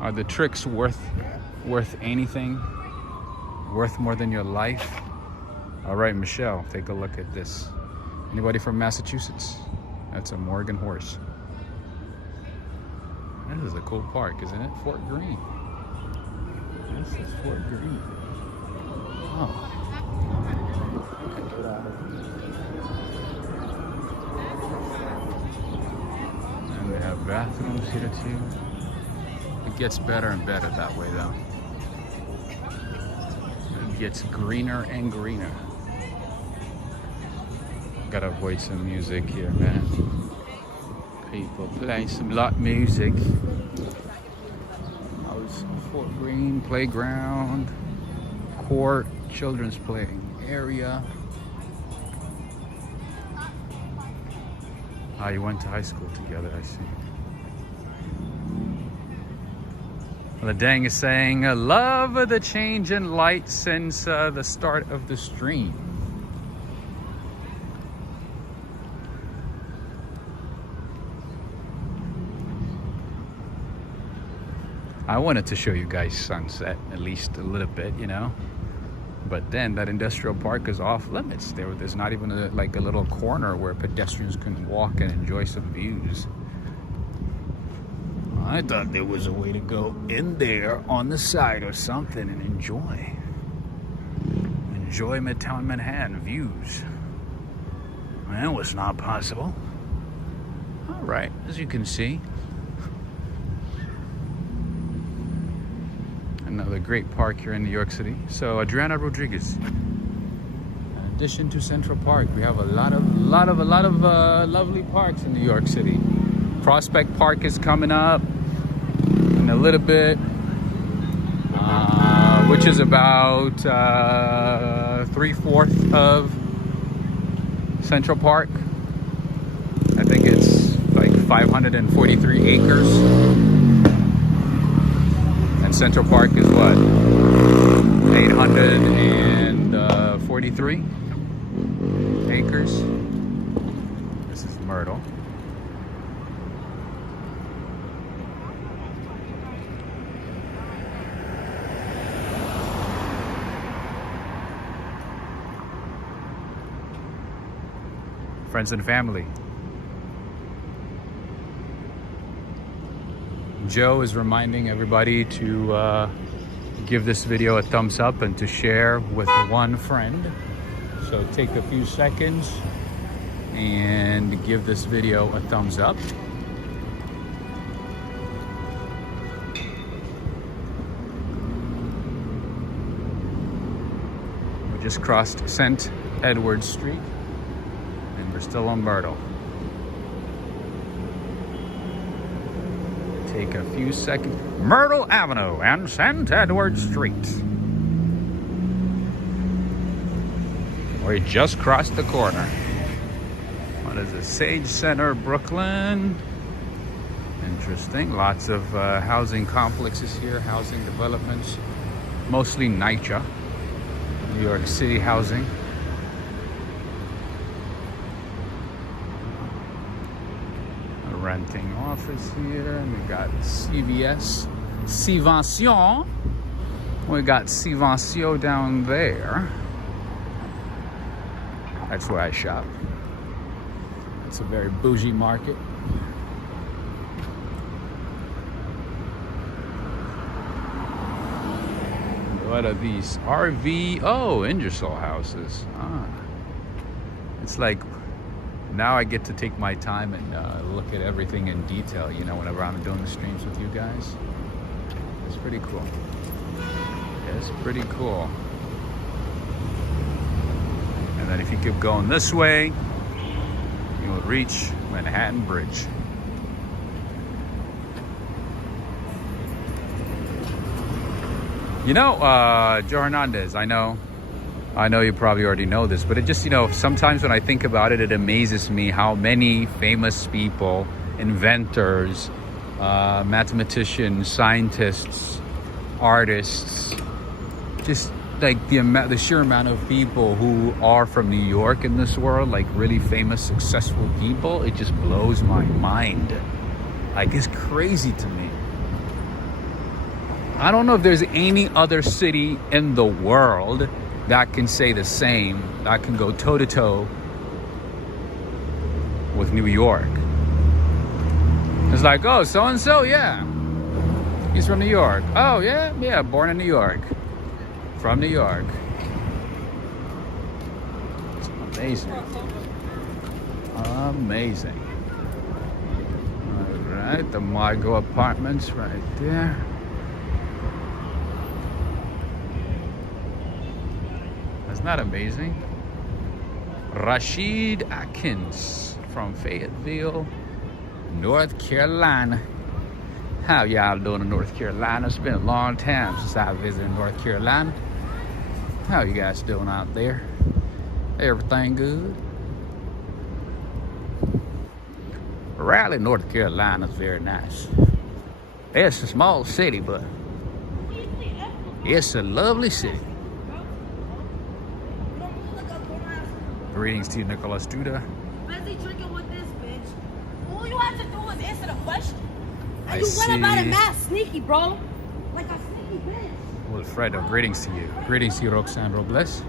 Are the tricks worth anything? Worth more than your life? All right, Michelle, take a look at this. Anybody from Massachusetts? That's a Morgan horse. This is a cool park, isn't it? Fort Greene. This is Fort Greene. Oh. And they have bathrooms here too. It gets better and better that way though. It gets greener and greener. Gotta avoid some music here, man. People playing some light music. How's Fort Greene playground, court, children's playing area. Ah, you went to high school together, I see. Well, the dang is saying, I love the change in light since the start of the stream. I wanted to show you guys sunset, at least a little bit, you know. But then that industrial park is off limits. There's not even a little corner where pedestrians can walk and enjoy some views. I thought there was a way to go in there on the side or something and enjoy Midtown Manhattan views. That was not possible. All right, as you can see, another great park here in New York City. So Adriana Rodriguez. addition to Central Park. We have a lot of lovely parks in New York City. Prospect Park is coming up in a little bit, which is about 3/4 of Central Park. I think it's like 543 acres. And Central Park is what? 843 acres. This is Myrtle. Friends and family. Joe is reminding everybody to give this video a thumbs up and to share with one friend. So take a few seconds and give this video a thumbs up. We just crossed St. Edward Street and we're still on Myrtle. Take a few seconds. Myrtle Avenue and St. Edward Street. We just crossed the corner. What is it? Sage Center, Brooklyn. Interesting. Lots of housing complexes here, housing developments. Mostly NYCHA, New York City housing. Renting office here, and we got CVS, Sivation. We got Sivation down there. That's where I shop. It's a very bougie market. What are these? RV, oh, Ingersoll houses. Ah. It's like, now I get to take my time and look at everything in detail, you know, whenever I'm doing the streams with you guys. It's pretty cool. It's pretty cool. And then if you keep going this way, you will reach Manhattan Bridge. You know, Joe Hernandez, I know you probably already know this, but it just, you know, sometimes when I think about it, it amazes me how many famous people, inventors, mathematicians, scientists, artists, just like the sheer amount of people who are from New York in this world, like really famous, successful people, it just blows my mind. Like, it's crazy to me. I don't know if there's any other city in the world that can say the same, that can go toe-to-toe with New York. It's like, oh, so-and-so, yeah, he's from New York. Oh, yeah? Yeah, born in New York. From New York. It's amazing. Amazing. All right, the Margot Apartments right there. Isn't that amazing? Rashid Atkins from Fayetteville, North Carolina. How y'all doing in North Carolina? It's been a long time since I visited North Carolina. How you guys doing out there? Everything good? Raleigh, North Carolina is very nice. It's a small city, but it's a lovely city. Greetings to you, Nicholas Duda. Busy drinking with this bitch. All you have to do is answer the question. I And you see. went about it mad sneaky, bro. Like a sneaky bitch. Wilfredo, greetings to you. Greetings to you, Roxanne Robles.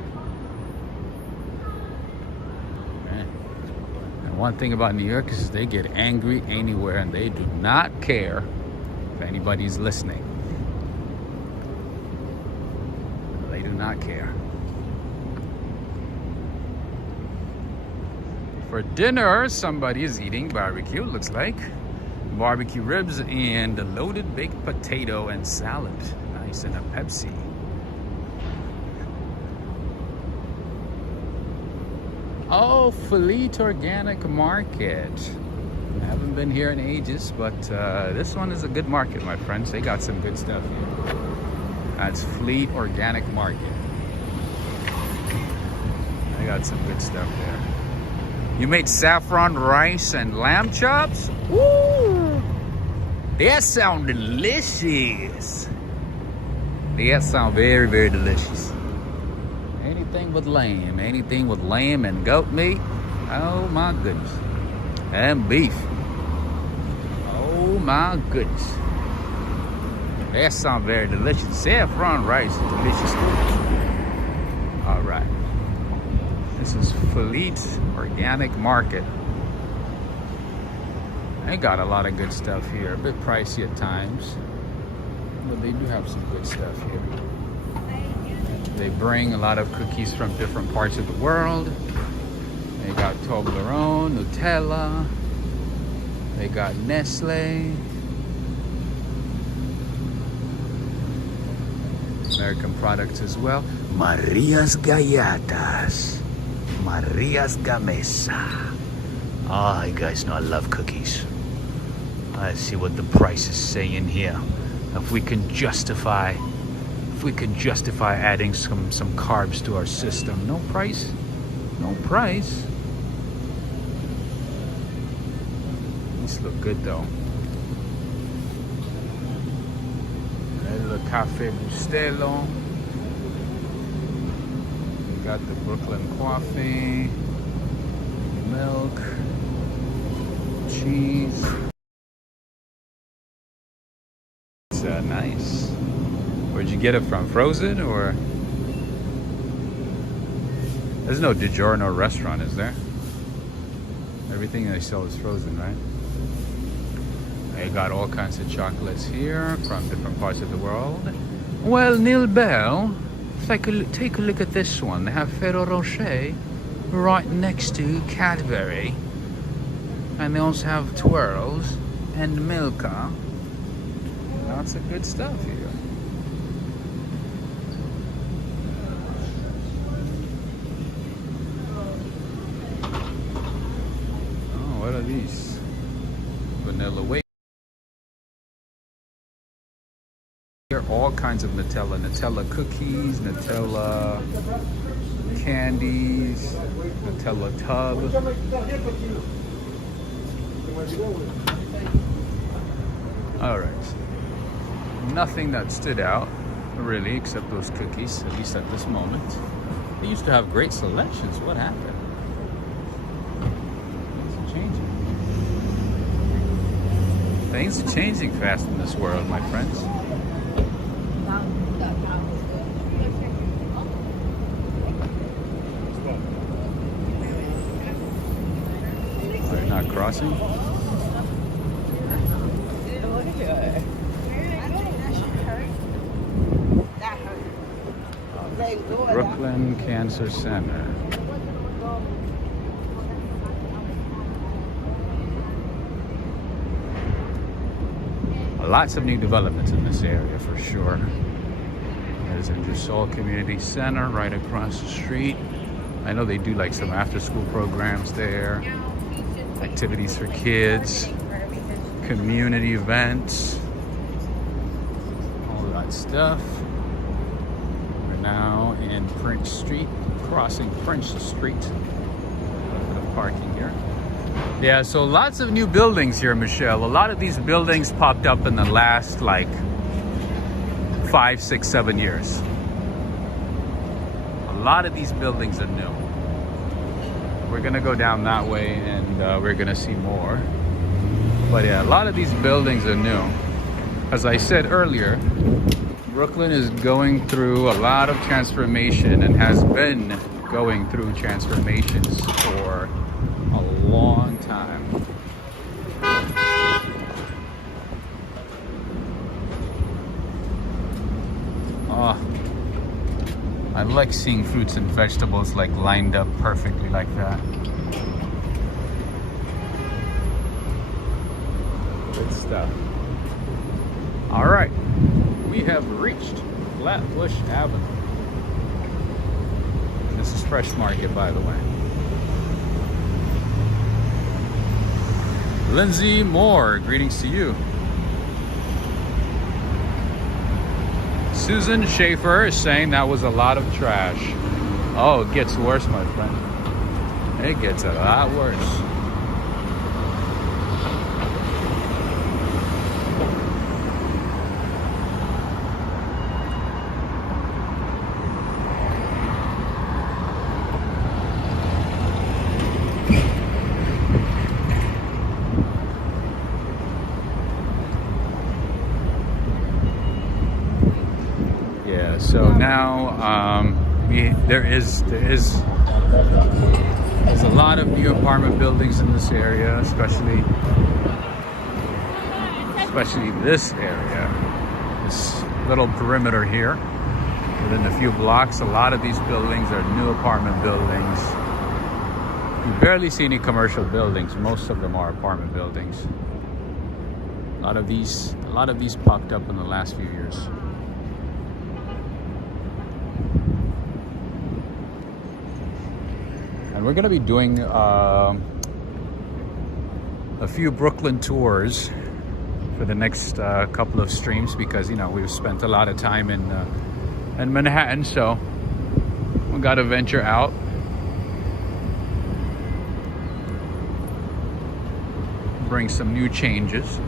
Man. And one thing about New York is they get angry anywhere and they do not care if anybody's listening. They do not care. For dinner, somebody is eating barbecue, looks like. Barbecue ribs and a loaded baked potato and salad. Nice, and a Pepsi. Oh, Fleet Organic Market. I haven't been here in ages, but this one is a good market, my friends. They got some good stuff here. That's Fleet Organic Market. They got some good stuff there. You made saffron rice and lamb chops? Woo! That sound delicious. That sound very, very delicious. Anything with lamb. Anything with lamb and goat meat. Oh my goodness. And beef. Oh my goodness. That sounds very delicious. Saffron rice is delicious too. All right. This is Fleet Organic Market. They got a lot of good stuff here. A bit pricey at times, but they do have some good stuff here. They bring a lot of cookies from different parts of the world. They got Toblerone, Nutella. They got Nestle. American products as well. Maria's Galletas. Maria's Gamesa. Ah, you guys know I love cookies. Let's see what the price is saying here. If we can justify adding some carbs to our system. No price. No price. These look good though. The Cafe Bustelo. We got the Brooklyn coffee, milk, cheese. It's nice. Where'd you get it from? Frozen or? There's no DiGiorno restaurant, is there? Everything they sell is frozen, right? They got all kinds of chocolates here from different parts of the world. Well, Neil Bell, take a look at this one. They have Ferrero Rocher right next to Cadbury. And they also have Twirls and Milka. Lots of good stuff here. Oh, what are these? Vanilla wafers. All kinds of Nutella cookies, Nutella candies, Nutella tub. All right, nothing that stood out really except those cookies, at least at this moment. They used to have great selections. What happened? Things are changing. Things are changing fast in this world, my friends. They're not crossing. Brooklyn Cancer Center. Lots of new developments in this area for sure. There's Ingersoll Community Center right across the street. I know they do like some after-school programs there, activities for kids, community events, all that stuff. We're now in Prince Street, crossing Prince Street. A bit of parking here. Yeah, so lots of new buildings here, Michelle. A lot of these buildings popped up in the last like 5, 6, 7 years. A lot of these buildings are new. We're gonna go down that way and we're gonna see more. But yeah, a lot of these buildings are new. As I said earlier, Brooklyn is going through a lot of transformation and has been going through transformations for a long time. Oh, I like seeing fruits and vegetables like lined up perfectly like that. Good stuff. All right, we have reached Flatbush Avenue. This is Fresh Market, by the way. Lindsay Moore, greetings to you. Susan Schaefer is saying that was a lot of trash. Oh, it gets worse, my friend. It gets a lot worse. So now there's a lot of new apartment buildings in this area, especially this area, this little perimeter here. Within a few blocks, a lot of these buildings are new apartment buildings. You barely see any commercial buildings. Most of them are apartment buildings. A lot of these popped up in the last few years. We're going to be doing a few Brooklyn tours for the next couple of streams because, you know, we've spent a lot of time in Manhattan, so we got to venture out. Bring some new changes.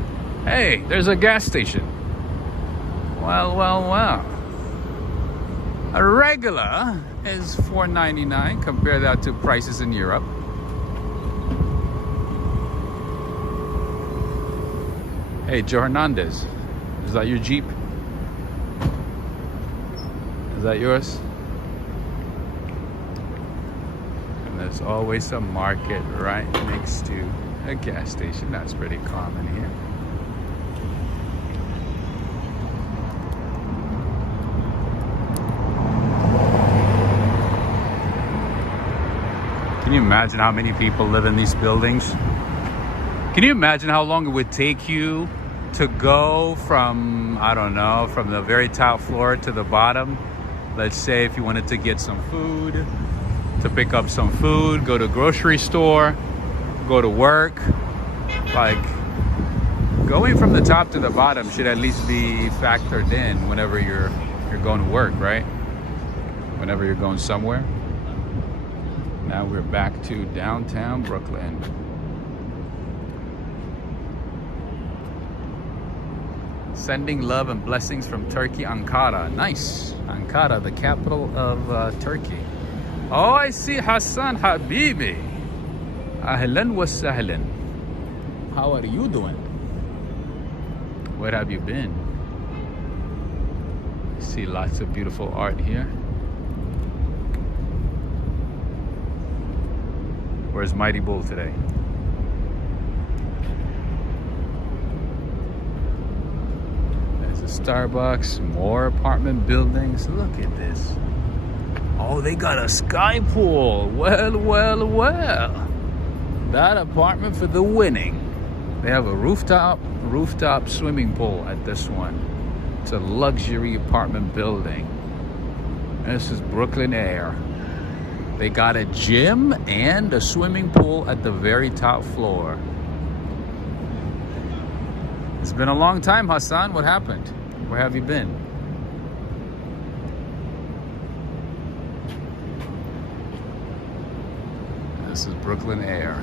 Hey, there's a gas station. Well. A regular is $4.99. Compare that to prices in Europe. Hey, Joe Hernandez, is that your Jeep? Is that yours? And there's always a market right next to a gas station. That's pretty common here. Can you imagine how many people live in these buildings? Can you imagine how long it would take you to go from, I don't know, from the very top floor to the bottom? Let's say if you wanted to get some food, to pick up some food, go to a grocery store, go to work. Like, going from the top to the bottom should at least be factored in whenever you're going to work, right? Whenever you're going somewhere. Now we're back to downtown Brooklyn. Sending love and blessings from Turkey, Ankara. Nice. Ankara, the capital of Turkey. Oh, I see Hassan Habibi. Ahlan wa sahlan. How are you doing? Where have you been? I see lots of beautiful art here. Where's Mighty Bull today? There's a Starbucks, more apartment buildings. Look at this. Oh, they got a sky pool. Well. That apartment for the winning. They have a rooftop swimming pool at this one. It's a luxury apartment building. This is Brooklyn Air. They got a gym and a swimming pool at the very top floor. It's been a long time, Hassan. What happened? Where have you been? This is Brooklyn Air.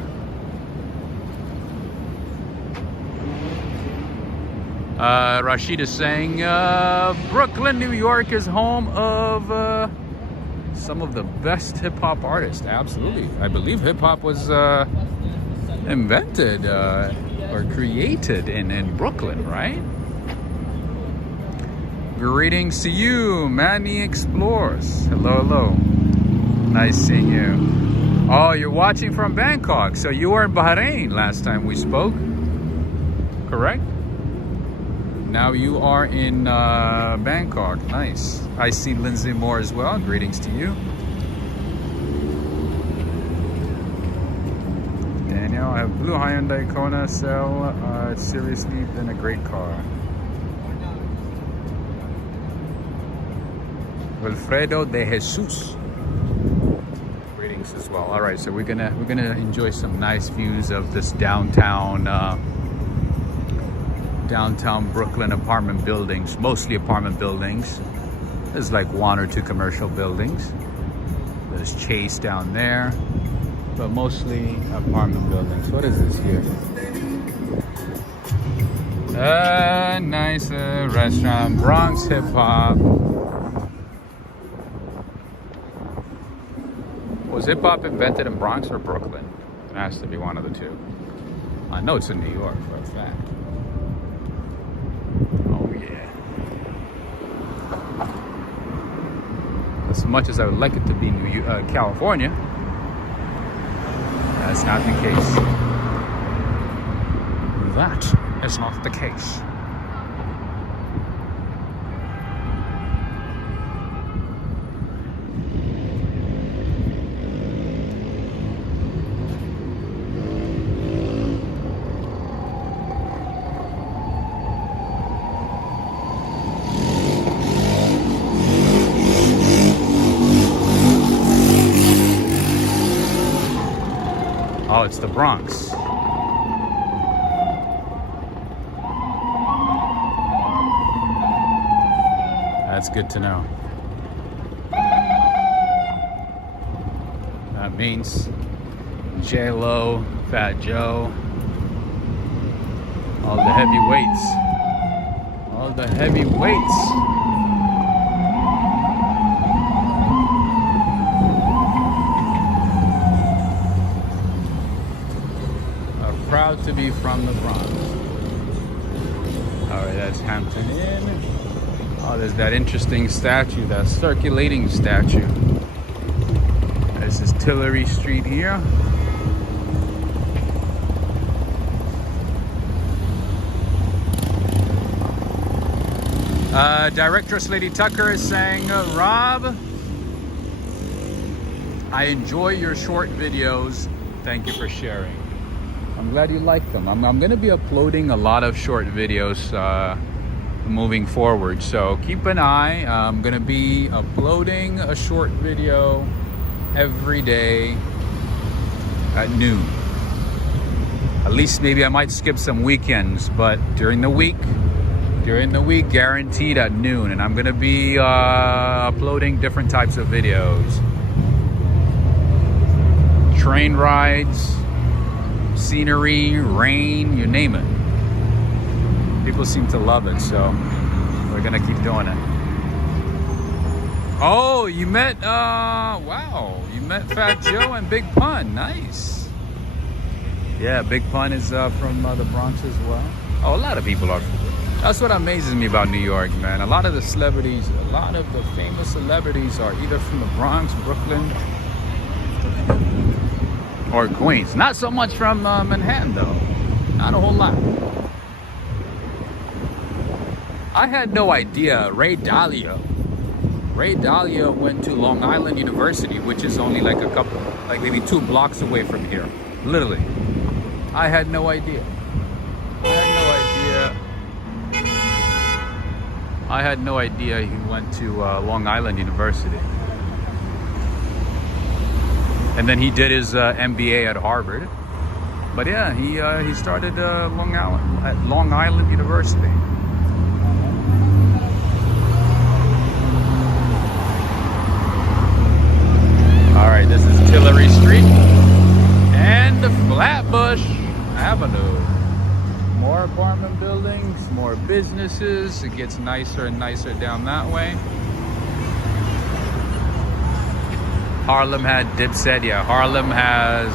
Rashid is saying Brooklyn, New York is home of some of the best hip-hop artists. Absolutely. I believe hip-hop was invented or created in Brooklyn, right? Greetings to you, Manny Explores. Hello. Nice seeing you. Oh, you're watching from Bangkok. So you were in Bahrain last time we spoke, correct? Now you are in Bangkok. Nice. I see Lindsay Moore as well. Greetings to you. Daniel, I have blue Hyundai Kona Cell. It's seriously been a great car. Wilfredo de Jesus. Greetings buildings as well. All right, so we're gonna enjoy some nice views of this downtown Brooklyn apartment buildings, mostly apartment buildings. There's like one or two commercial buildings. There's Chase down there, but mostly apartment buildings. What is this here? A nice restaurant, Bronx hip hop. Was hip hop invented in Bronx or Brooklyn? It has to be one of the two. I know it's in New York for a fact. Oh yeah. As much as I would like it to be California, that's not the case. That is not the case. Oh, it's the Bronx. That's good to know. That means J-Lo, Fat Joe, all the heavyweights. All the heavyweights. Proud to be from the Bronx. All right, that's Hampton Inn. Oh, there's that interesting statue, that circulating statue. This is Tillery Street here. Directress Lady Tucker is saying, Rob, I enjoy your short videos. Thank you for sharing. I'm glad you like them. I'm going to be uploading a lot of short videos moving forward, so keep an eye. I'm going to be uploading a short video every day at noon. At least maybe I might skip some weekends, but during the week guaranteed at noon. And I'm going to be uploading different types of videos. Train rides, scenery, rain, you name it. People seem to love it, so we're gonna keep doing it. Oh, you met wow, you met Fat Joe and Big Pun. Nice. Yeah, Big Pun is from the Bronx as well. Oh, a lot of people are. That's what amazes me about New York, man. A lot of the celebrities, a lot of the famous celebrities are either from the Bronx, Brooklyn, or Queens. Not so much from Manhattan, though. Not a whole lot. I had no idea Ray Dalio went to Long Island University, which is only like maybe 2 blocks away from here. Literally. I had no idea. I had no idea he went to Long Island University. And then he did his MBA at Harvard. But yeah, he started at Long Island University. All right, this is Tillery Street and Flatbush Avenue. More apartment buildings, more businesses. It gets nicer and nicer down that way. Harlem had Dipset. Yeah, Harlem has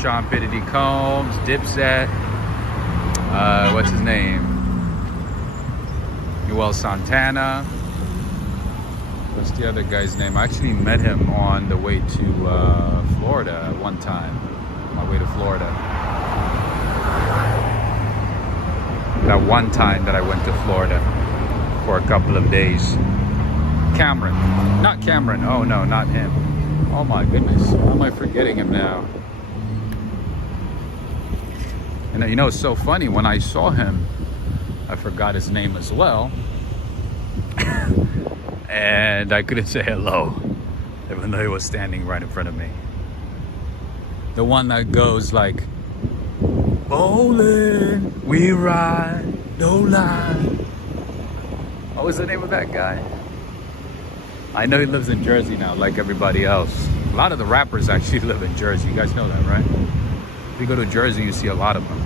Sean Pitty Combs, Dipset. What's his name? Joel Santana. What's the other guy's name? I actually met him on the way to Florida at one time. On my way to Florida. That one time that I went to Florida for a couple of days. Cameron. Not Cameron. Oh no, not him. Oh my goodness. How am I forgetting him now? And you know, it's so funny. When I saw him, I forgot his name as well. And I couldn't say hello. even though he was standing right in front of me. The one that goes like, bowling, we ride, no lie. What was the name of that guy? I know he lives in Jersey now, like everybody else. A lot of the rappers actually live in Jersey. You guys know that, right? If you go to Jersey, you see a lot of them.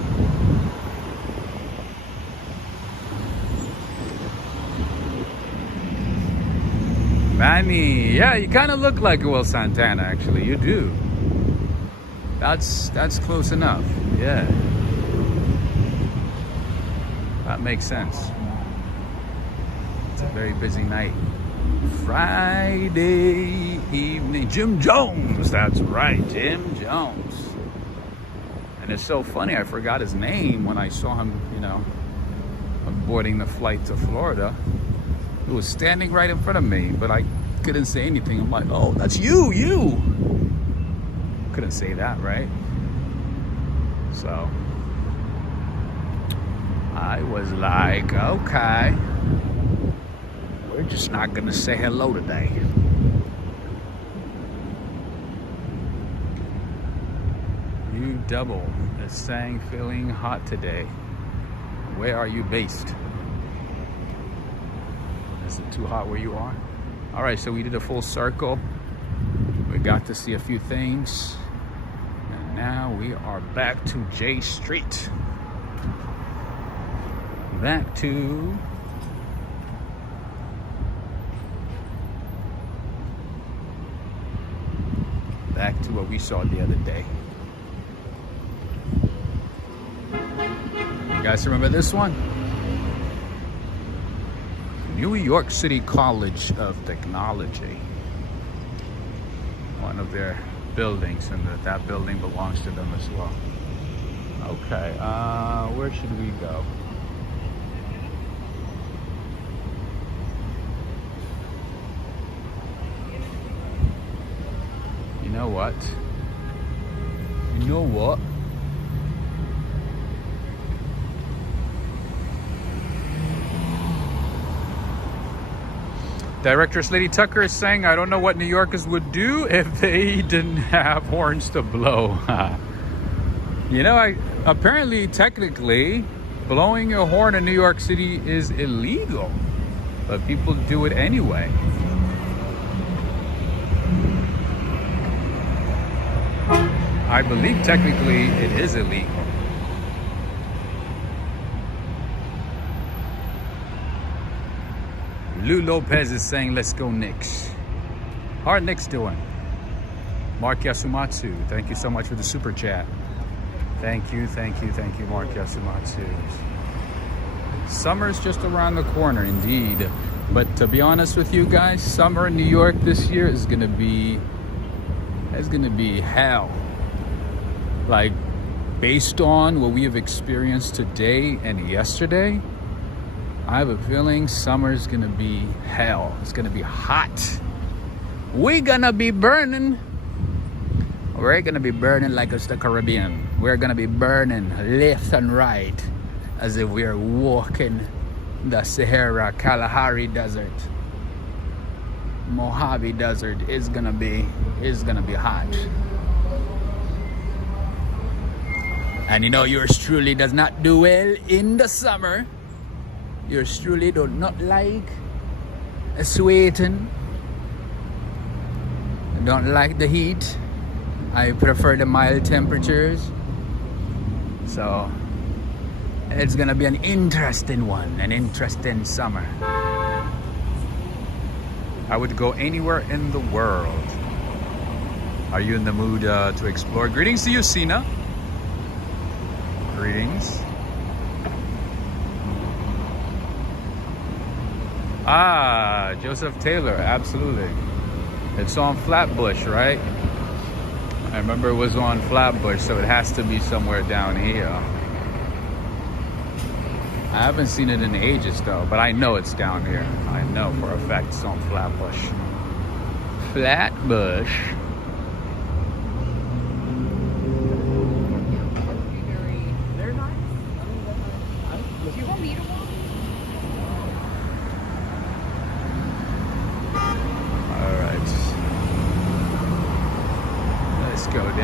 Manny, yeah, you kind of look like Will Santana, actually. You do. That's close enough. Yeah. That makes sense. It's a very busy night. Friday evening. Jim Jones, that's right, Jim Jones. And it's so funny, I forgot his name when I saw him, you know, boarding the flight to Florida. He was standing right in front of me, but I couldn't say anything. I'm like, oh, that's you. Couldn't say that, right? So I was like, okay, we're just not gonna say hello today. You double is saying feeling hot today. Where are you based? Is it too hot where you are? All right, so we did a full circle. We got to see a few things. And now we are back to J Street. Back to what we saw the other day. You guys remember this one? New York City College of Technology. One of their buildings, and that building belongs to them as well. Okay, where should we go? You know what? Directress Lady Tucker is saying, I don't know what New Yorkers would do if they didn't have horns to blow. You know, apparently, technically, blowing your horn in New York City is illegal, but people do it anyway. I believe technically it is illegal. Lou Lopez is saying, let's go Knicks. How are Knicks doing? Mark Yasumatsu, thank you so much for the super chat. Thank you, Mark Yasumatsu. Summer's just around the corner, indeed. But to be honest with you guys, summer in New York this year is gonna be hell. Like, based on what we have experienced today and yesterday, I have a feeling summer's gonna be hell. It's gonna be hot. We're gonna be burning. We're gonna be burning like it's the Caribbean. We're gonna be burning left and right as if we're walking the Sahara, Kalahari Desert, Mojave Desert. Is gonna be hot. And you know, yours truly does not do well in the summer. Yours truly do not like sweating. Don't like the heat. I prefer the mild temperatures. So it's gonna be an interesting one, an interesting summer. I would go anywhere in the world. Are you in the mood to explore? Greetings to you, Sina. Greetings. Ah, Joseph Taylor, absolutely. It's on Flatbush, right? I remember it was on Flatbush, so it has to be somewhere down here. I haven't seen it in ages though, but I know it's down here. I know for a fact it's on Flatbush. Flatbush. They're nice. Do you want me to walk?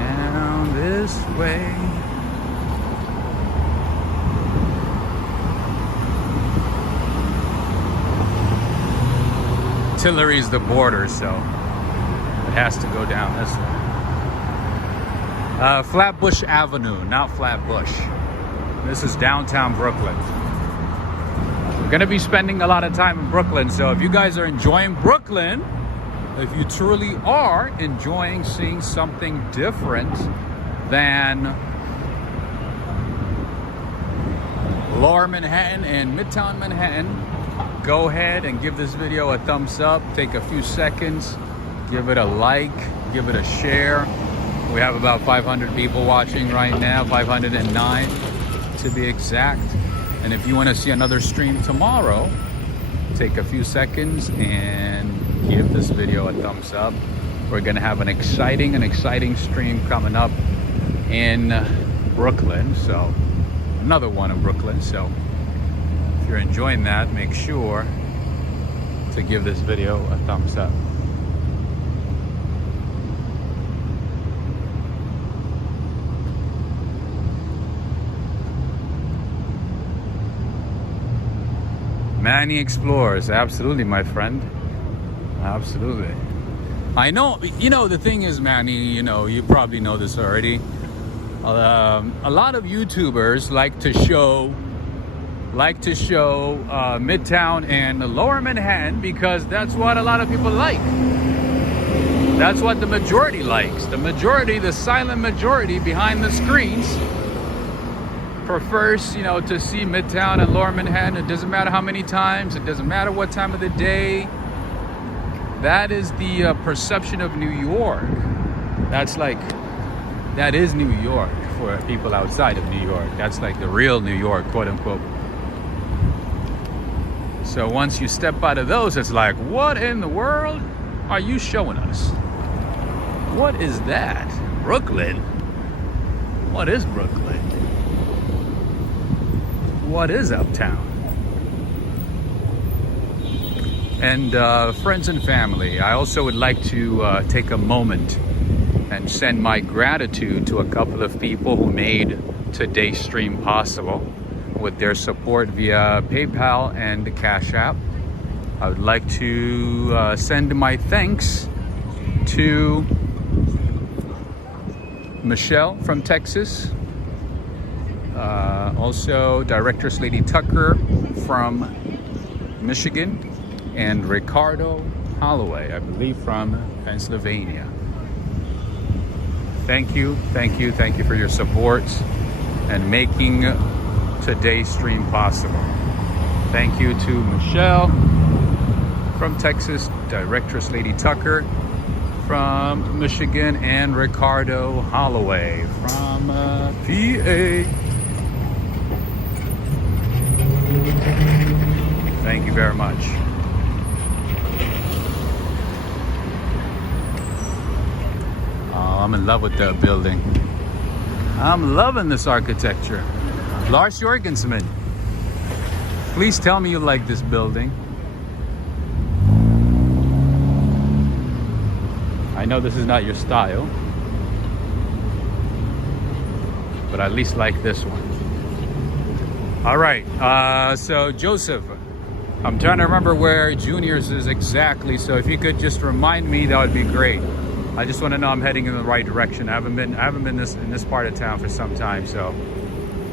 down this way. Tillery's the border, so it has to go down this way. Flatbush Avenue, not Flatbush. This is downtown Brooklyn. We're gonna be spending a lot of time in Brooklyn, so if you guys are enjoying Brooklyn, if you truly are enjoying seeing something different than Lower Manhattan and Midtown Manhattan, go ahead and give this video a thumbs up. Take a few seconds, give it a like, give it a share. We have about 500 people watching right now, 509 to be exact. And if you want to see another stream tomorrow, take a few seconds and give this video a thumbs up. We're gonna have an exciting stream coming up in Brooklyn. So another one in Brooklyn. So if you're enjoying that, make sure to give this video a thumbs up. Manny Explores, absolutely, my friend. Absolutely. I know, you know, the thing is, Manny, you know, you probably know this already. A lot of YouTubers like to show Midtown and Lower Manhattan because that's what a lot of people like. That's what the majority likes. The majority, the silent majority behind the screens, prefers, you know, to see Midtown and Lower Manhattan. It doesn't matter how many times, it doesn't matter what time of the day. That is the perception of New York. That is New York for people outside of New York. That's like the real New York, quote unquote. So once you step out of those, it's like, what in the world are you showing us? What is that? Brooklyn? What is Brooklyn? What is uptown? And friends and family, I also would like to take a moment and send my gratitude to a couple of people who made today's stream possible with their support via PayPal and Cash App. I would like to send my thanks to Michelle from Texas, also Directress Lady Tucker from Michigan, and Ricardo Holloway, I believe from Pennsylvania. Thank you for your support and making today's stream possible. Thank you to Michelle from Texas, Directress Lady Tucker from Michigan, and Ricardo Holloway from PA. Thank you very much. I'm in love with the building. I'm loving this architecture. Lars Jorgensman, please tell me you like this building. I know this is not your style, but I at least like this one. All right, so Joseph, I'm trying to remember where Junior's is exactly, so if you could just remind me, that would be great. I just want to know I'm heading in the right direction. I haven't been in this part of town for some time, so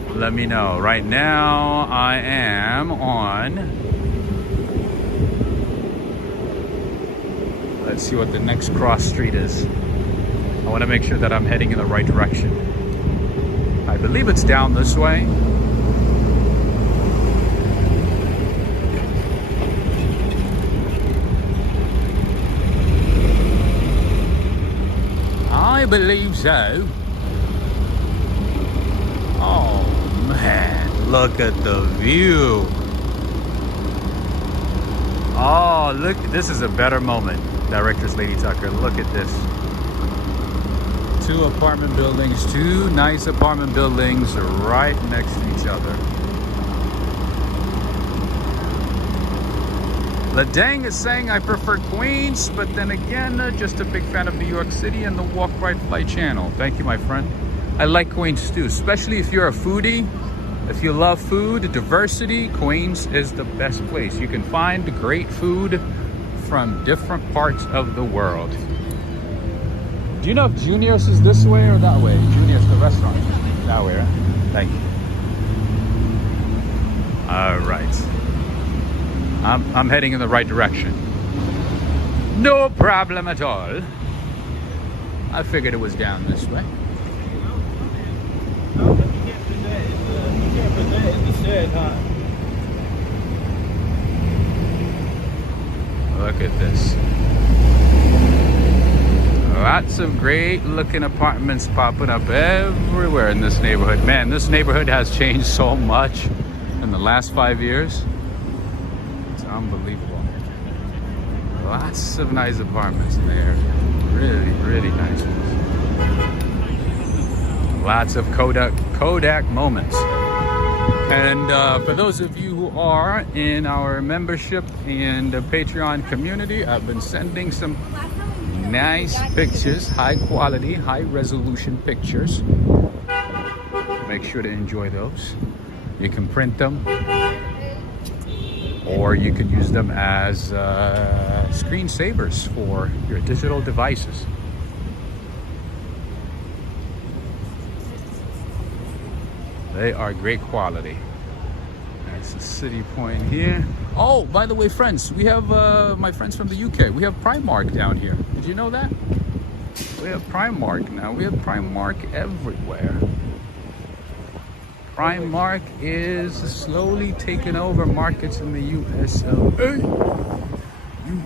let me know. Right now I am on, let's see what the next cross street is. I want to make sure that I'm heading in the right direction. I believe it's down this way. I believe so. Oh man, look at the view. Oh, look, this is a better moment, Directress Lady Tucker. Look at this. Two apartment buildings, two nice apartment buildings right next to each other. Ladang is saying I prefer Queens, but then again, just a big fan of New York City and the Walk Right Fly channel. Thank you, my friend. I like Queens too, especially if you're a foodie. If you love food, diversity, Queens is the best place. You can find great food from different parts of the world. Do you know if Junior's is this way or that way? Junior's, the restaurant. That way, right? Thank you. All right. I'm heading in the right direction. No problem at all. I figured it was down this way. Look at this. Lots of great looking apartments popping up everywhere in this neighborhood. Man, this neighborhood has changed so much in the last 5 years. It's unbelievable. Lots of nice apartments in there. Really, really nice ones. Lots of Kodak moments. And for those of you who are in our membership and Patreon community, I've been sending some nice pictures, high quality, high resolution pictures. Make sure to enjoy those. You can print them, or you can use them as screensavers for your digital devices. They are great quality. That's the city point here. Oh, by the way, friends, we have my friends from the UK. We have Primark down here. Did you know that? We have Primark now. We have Primark everywhere. Primark is slowly taking over markets in the USA.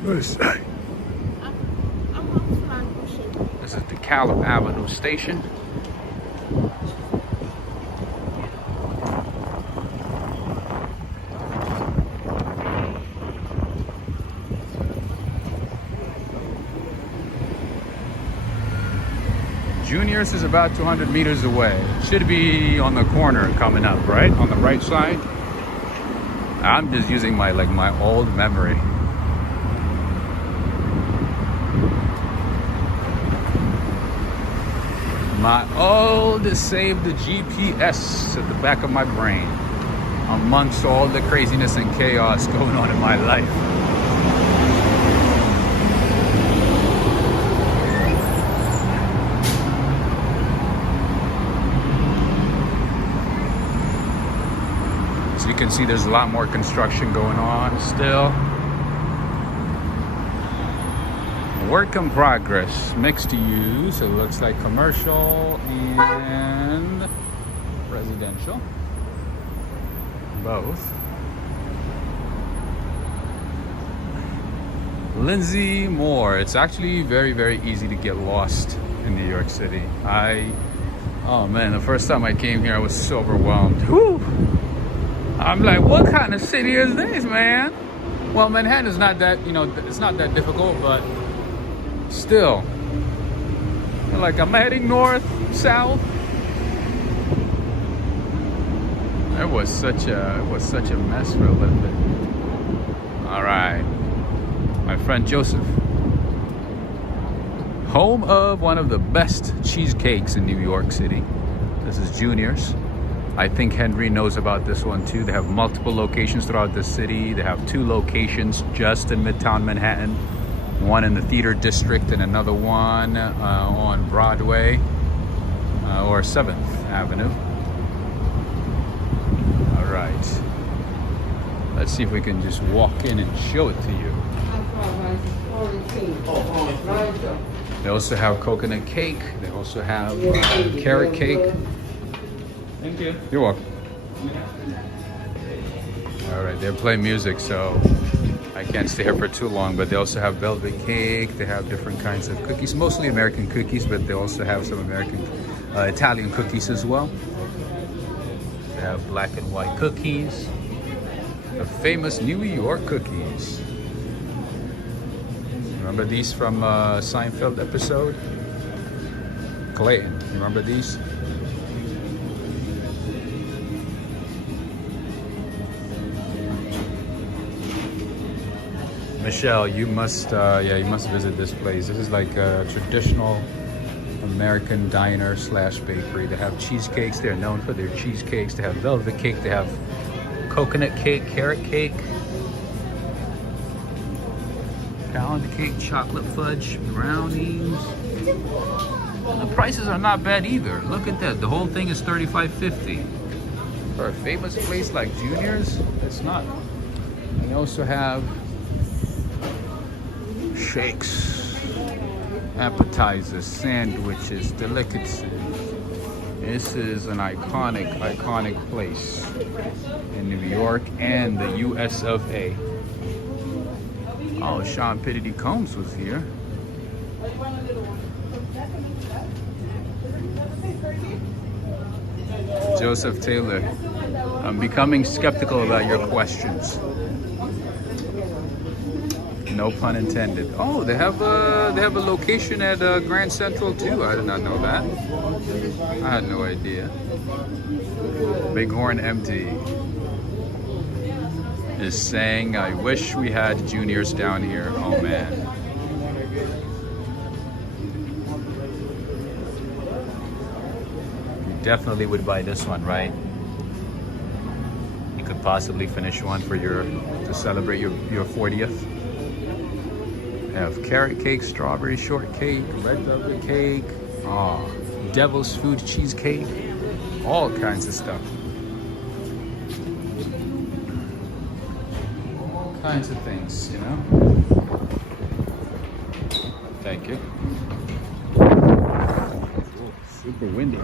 USA. This is the Calum Avenue station. Junior's is about 200 meters away. Should be on the corner coming up, right? On the right side. I'm just using my old memory. My old saved GPS at the back of my brain amongst all the craziness and chaos going on in my life. You can see there's a lot more construction going on still. Work in progress, mixed use. It looks like commercial and residential, both. Lindsay Moore. It's actually very, very easy to get lost in New York City. Oh man, the first time I came here, I was so overwhelmed. Whew. I'm like, what kind of city is this, man? Well, Manhattan is not that, it's not that difficult, but still. Like, I'm heading north, south. It was such a mess for a little bit. All right, my friend Joseph. Home of one of the best cheesecakes in New York City. This is Junior's. I think Henry knows about this one too. They have multiple locations throughout the city. They have 2 locations just in Midtown Manhattan. One in the Theater District and another one on Broadway or 7th Avenue. All right. Let's see if we can just walk in and show it to you. They also have coconut cake. They also have carrot cake. Thank you. You're welcome. All right, they're playing music, so I can't stay here for too long, but they also have velvet cake. They have different kinds of cookies, mostly American cookies, but they also have some Italian cookies as well. They have black and white cookies, the famous New York cookies. Remember these from Seinfeld episode? Clayton, remember these? Michelle, you must you must visit this place. This is like a traditional American diner slash bakery. They have cheesecakes. They're known for their cheesecakes. They have velvet cake. They have coconut cake, carrot cake, pound cake, chocolate fudge, brownies. And the prices are not bad either. Look at that. The whole thing is $35.50. For a famous place like Junior's, it's not. They also have shakes, appetizers, sandwiches, delicacies. This is an iconic place in New York and the US of A. Oh, Sean Pitty Combs was here. Joseph Taylor, I'm becoming skeptical about your questions. No pun intended. Oh, they have a location at Grand Central too. I did not know that. I had no idea. Bighorn Empty is saying, I wish we had Juniors down here. Oh man. You definitely would buy this one, right? You could possibly finish one for to celebrate your 40th. They have carrot cake, strawberry shortcake, red velvet cake, devil's food cheesecake, all kinds of stuff. All kinds of things, you know? Thank you. Oh, super windy.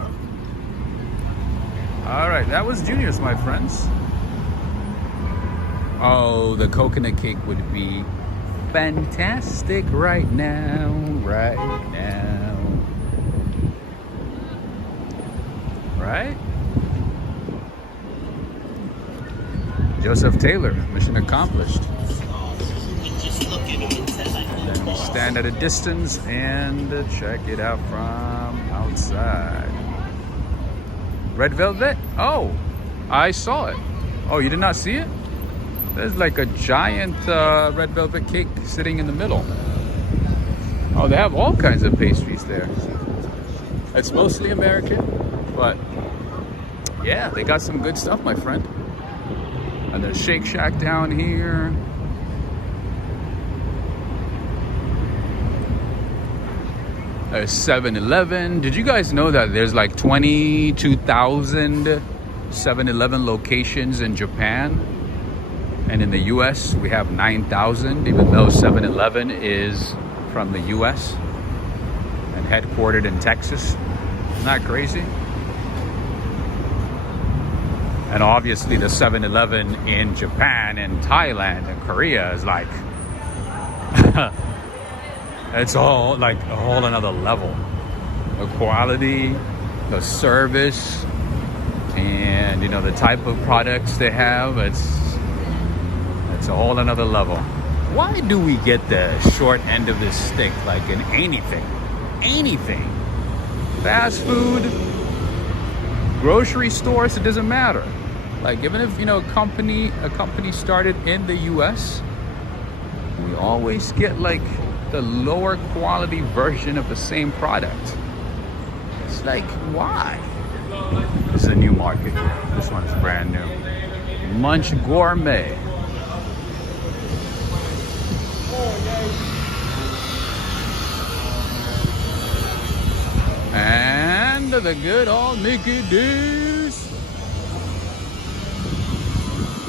All right, that was Junior's, my friends. Oh, the coconut cake would be fantastic right now. Right? Joseph Taylor, mission accomplished. Then we stand at a distance and check it out from outside. Red velvet? Oh, I saw it. Oh, you did not see it? There's like a giant red velvet cake sitting in the middle. Oh, they have all kinds of pastries there. It's mostly American, but yeah, they got some good stuff, my friend. And there's Shake Shack down here. There's 7-Eleven. Did you guys know that there's like 22,000 7-Eleven locations in Japan? And in the US, we have 9,000, even though 7-Eleven is from the US and headquartered in Texas. Isn't that crazy? And obviously the 7-Eleven in Japan and Thailand and Korea is like, it's all like a whole another level. The quality, the service, and you know, the type of products they have, it's a whole another level. Why do we get the short end of this stick like in anything? Fast food, grocery stores, it doesn't matter. Like even if, you know, a company started in the US, we always get like the lower quality version of the same product. It's like, why? This is a new market. This one's brand new. Munch Gourmet. And the good old Mickey D's.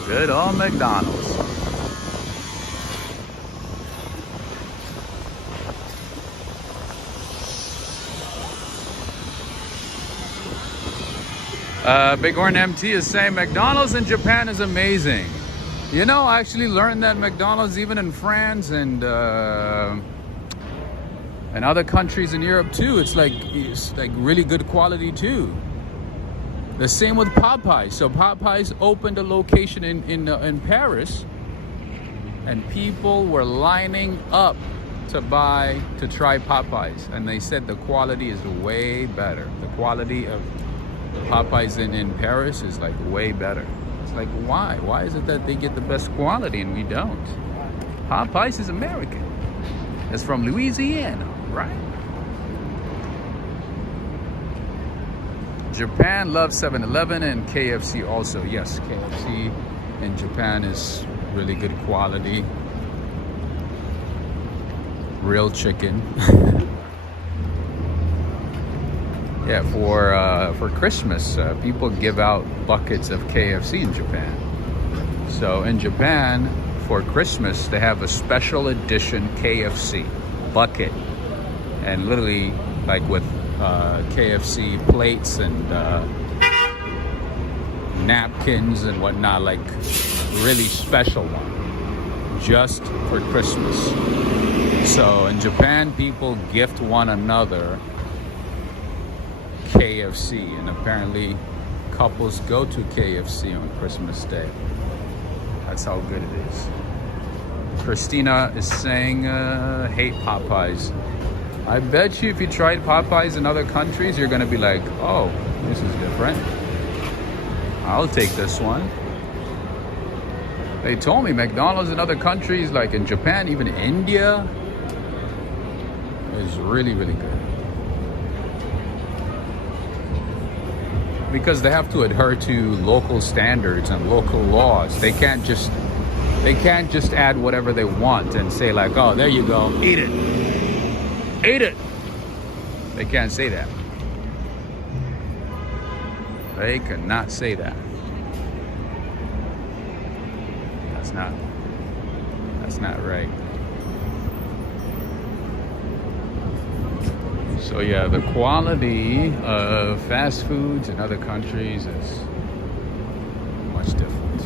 Good old McDonald's. Bighorn MT is saying McDonald's in Japan is amazing. You know, I actually learned that McDonald's even in France and other countries in Europe too, it's like really good quality too. The same with Popeyes. So Popeyes opened a location in Paris, and people were lining up to try Popeyes, and they said the quality is way better. The quality of Popeyes in Paris is like way better. It's like, why is it that they get the best quality and we don't? Popeyes is American. It's from Louisiana, right? Japan loves 7-Eleven and KFC also. Yes, KFC in Japan is really good quality. Real chicken. Yeah, for Christmas, people give out buckets of KFC in Japan. So in Japan, for Christmas, they have a special edition KFC bucket, and literally like with KFC plates and napkins and whatnot, like really special one, just for Christmas. So in Japan, people gift one another KFC, and apparently couples go to KFC on Christmas Day. That's how good it is. Christina is saying, hate Popeyes. I bet you if you tried Popeyes in other countries, you're gonna be like, oh, this is different. I'll take this one. They told me McDonald's in other countries, like in Japan, even India, is really, really good. Because they have to adhere to local standards and local laws. They can't just add whatever they want and say like, oh, there you go, eat it. Eat it. They can't say that. They cannot say that. That's not right. So yeah, the quality of fast foods in other countries is much different.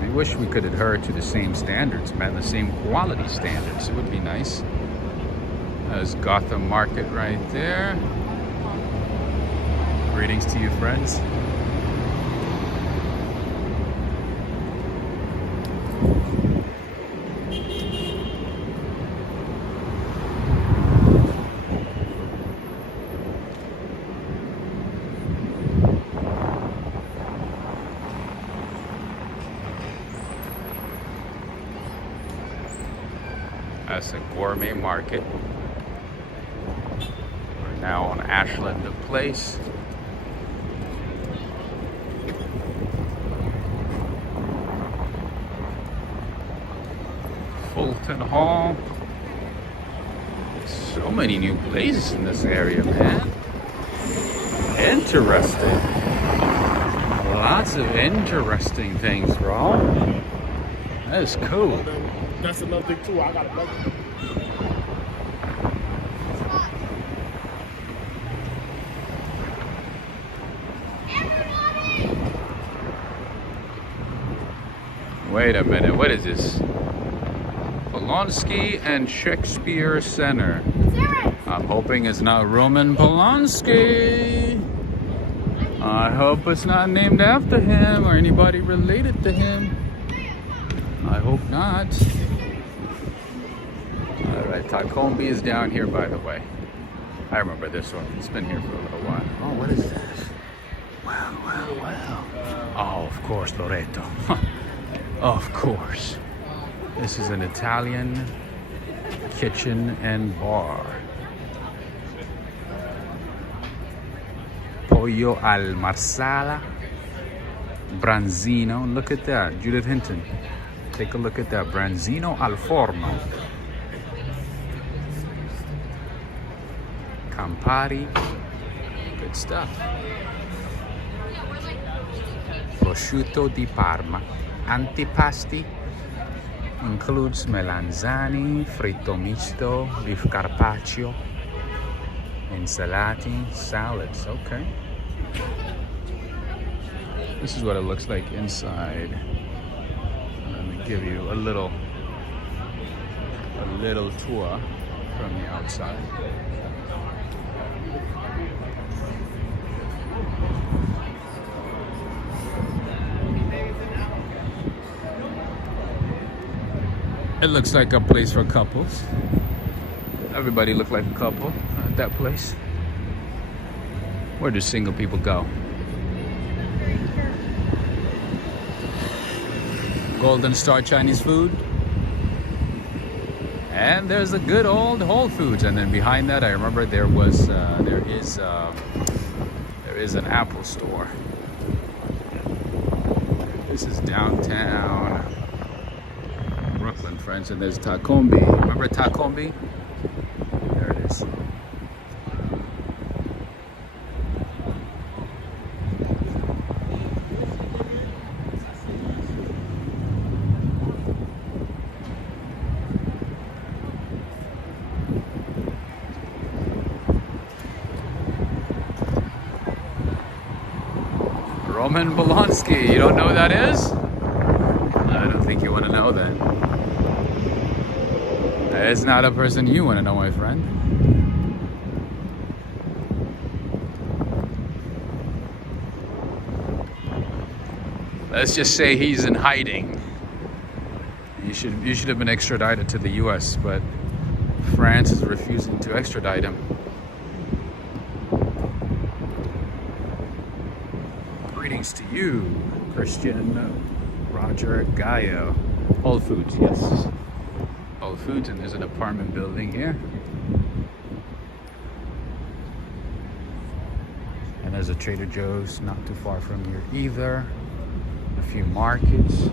I wish we could adhere to the same standards, man, the same quality standards. It would be nice. There's Gotham Market right there. Greetings to you, friends. That's a gourmet market. We're now on Ashland Place. Fulton Hall. So many new places in this area, man. Interesting. Lots of interesting things, bro. That is cool. That's another thing too. I got another. Wait a minute, what is this? Polonsky and Shakespeare Center. I'm hoping it's not Roman Polanski. I hope it's not named after him or anybody related to him. I hope not. Alright, Tacombi is down here, by the way. I remember this one. It's been here for a little while. Oh, what is this? Wow. Oh, of course, Loreto. Of course. This is an Italian kitchen and bar. Pollo al marsala. Branzino. Look at that. Judith Hinton. Take a look at that. Branzino al forno. Campari. Good stuff. Prosciutto di Parma. Antipasti. Includes melanzani, fritto misto, beef carpaccio, insalati, salads. Okay. This is what it looks like inside. Let me give you a little tour from the outside. It looks like a place for couples. Everybody looked like a couple at that place. Where do single people go? Golden Star Chinese food. And there's a good old Whole Foods. And then behind that, I remember there is an Apple store. This is downtown Brooklyn, friends. And there's Takombi. Remember Takombi? There it is. Roman Bolonsky, you don't know who that is? I don't think you want to know that. It's not a person you want to know, my friend. Let's just say he's in hiding. You should have been extradited to the US, but France is refusing to extradite him. Greetings to you, Christian Roger Gaio. Whole Foods, yes. Whole Foods, and there's an apartment building here. And there's a Trader Joe's not too far from here either. A few markets.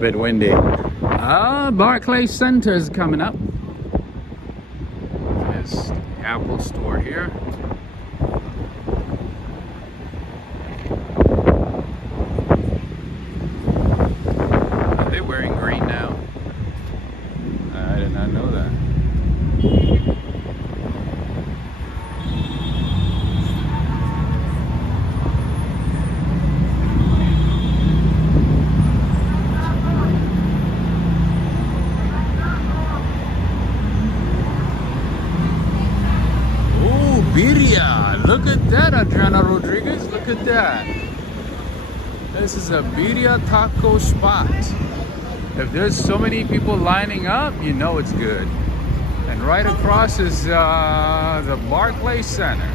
Bit windy. Barclays Center is coming up. There's the Apple store here. Are they wearing green now? I did not know that. Birria, look at that, Adriana Rodriguez, look at that. This is a birria taco spot. If there's so many people lining up, you know it's good. And right across is the Barclays Center.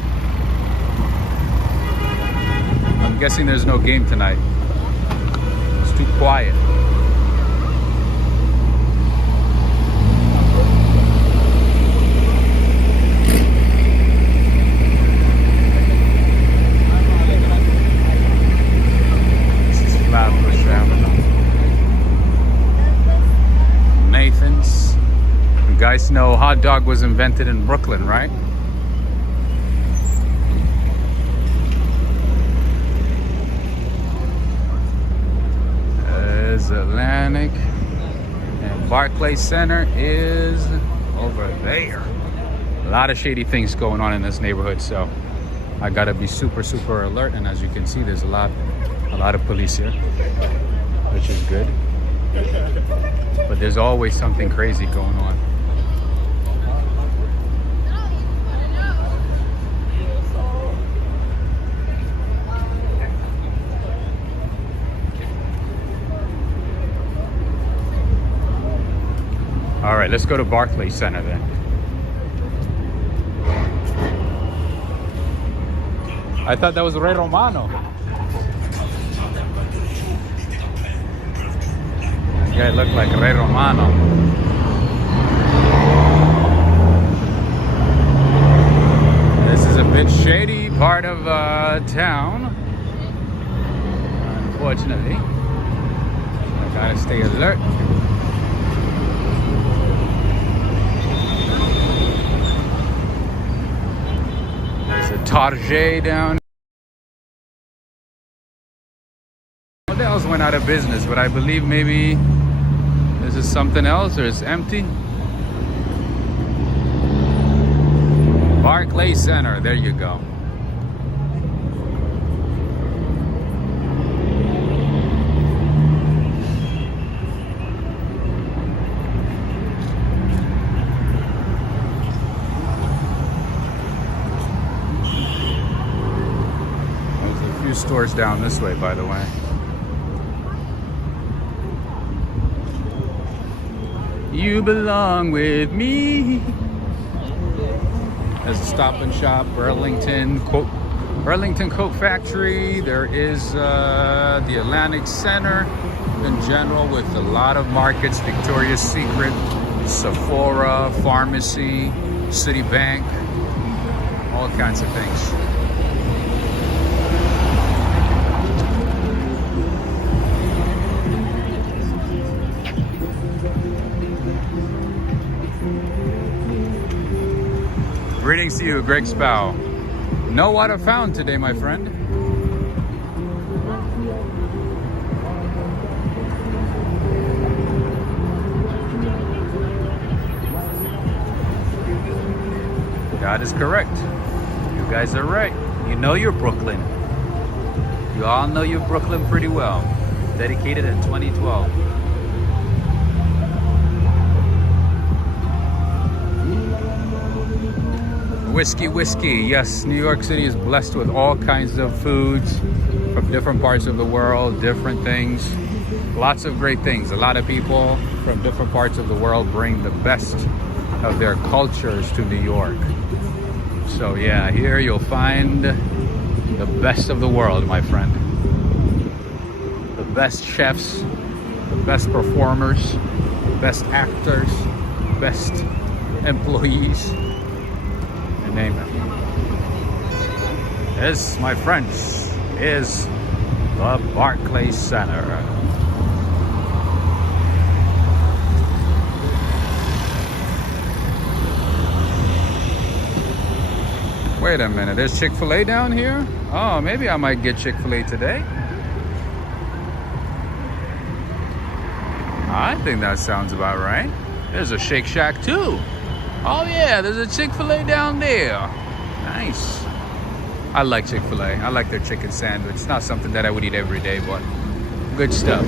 I'm guessing there's no game tonight. It's too quiet. Nathan's. You guys know hot dog was invented in Brooklyn, right? There's Atlantic. And Barclays Center is over there. A lot of shady things going on in this neighborhood, so I gotta be super alert. And as you can see, there's a lot of police here, which is good. But there's always something crazy going on. All right, let's go to Barclays Center then. I thought that was Ray Romano. That guy looked like Ray Romano. This is a bit shady part of town, unfortunately. I gotta stay alert. There's a Target down. What else went out of business? But I believe maybe this is something else, or it's empty. Barclays Center, there you go. stores down this way, by the way. You belong with me. There's a Stop and Shop, Burlington Coat Factory. There is the Atlantic Center in general with a lot of markets, Victoria's Secret, Sephora, Pharmacy, Citibank, all kinds of things. Greetings to you, Greg Spow. No water found today, my friend. That is correct. You guys are right. You know you're Brooklyn. You all know you're Brooklyn pretty well. Dedicated in 2012. Whiskey. Yes, New York City is blessed with all kinds of foods from different parts of the world, different things. Lots of great things. A lot of people from different parts of the world bring the best of their cultures to New York. So yeah, here you'll find the best of the world, my friend. The best chefs, the best performers, best actors, best employees. Name it. This, my friends, is the Barclays Center. Wait a minute, there's Chick-fil-A down here? Oh, maybe I might get Chick-fil-A today. I think that sounds about right. There's a Shake Shack too. Oh yeah, there's a Chick-fil-A down there. Nice. I like Chick-fil-A. I like their chicken sandwich. It's not something that I would eat every day, but good stuff.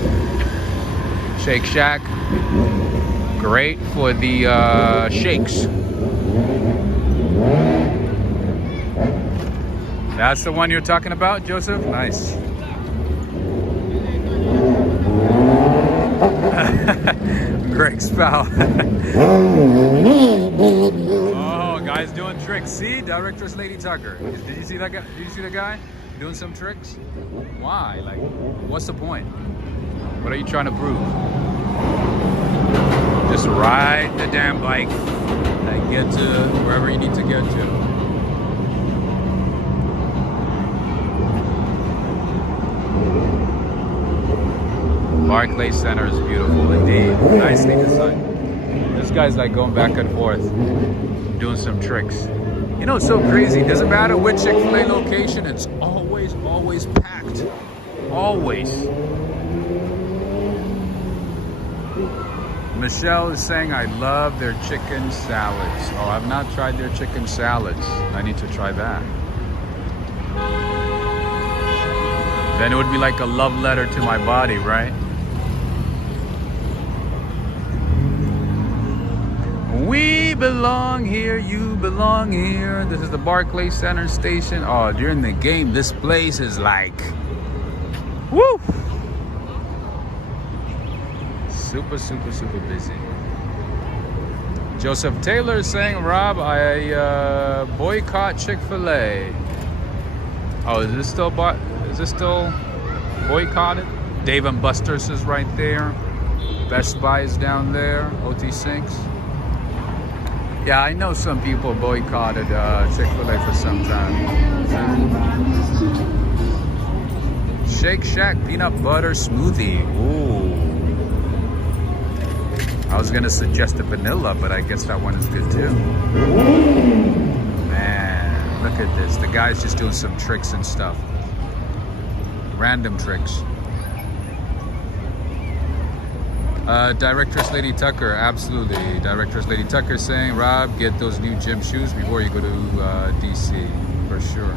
Shake Shack. Great for the shakes. That's the one you're talking about, Joseph? Nice. Greg Spow. Oh, guy's doing tricks. See, Directress Lady Tucker. Did you see that guy? Did you see the guy doing some tricks? Why? Like, what's the point? What are you trying to prove? Just ride the damn bike and get to wherever you need to get to. Barclays Center is beautiful indeed. Nicely designed. This guy's like going back and forth, doing some tricks. You know, it's so crazy. Doesn't matter which Chick-fil-A location, it's always packed. Always. Michelle is saying, I love their chicken salads. Oh, I've not tried their chicken salads. I need to try that. Then it would be like a love letter to my body, right? We belong here, you belong here. This is the Barclays Center station. Oh, during the game, this place is like, woo! Super busy. Joseph Taylor is saying, Rob, I boycott Chick-fil-A. Oh, is this still boycotted? Dave & Buster's is right there. Best Buy is down there. OT Sinks. Yeah, I know some people boycotted Chick-fil-A for some time. Shake Shack peanut butter smoothie. Ooh. I was gonna suggest a vanilla, but I guess that one is good too. Man, look at this. The guy's just doing some tricks and stuff. Random tricks. Directress Lady Tucker, absolutely. Directress Lady Tucker saying, Rob, get those new gym shoes before you go to DC, for sure.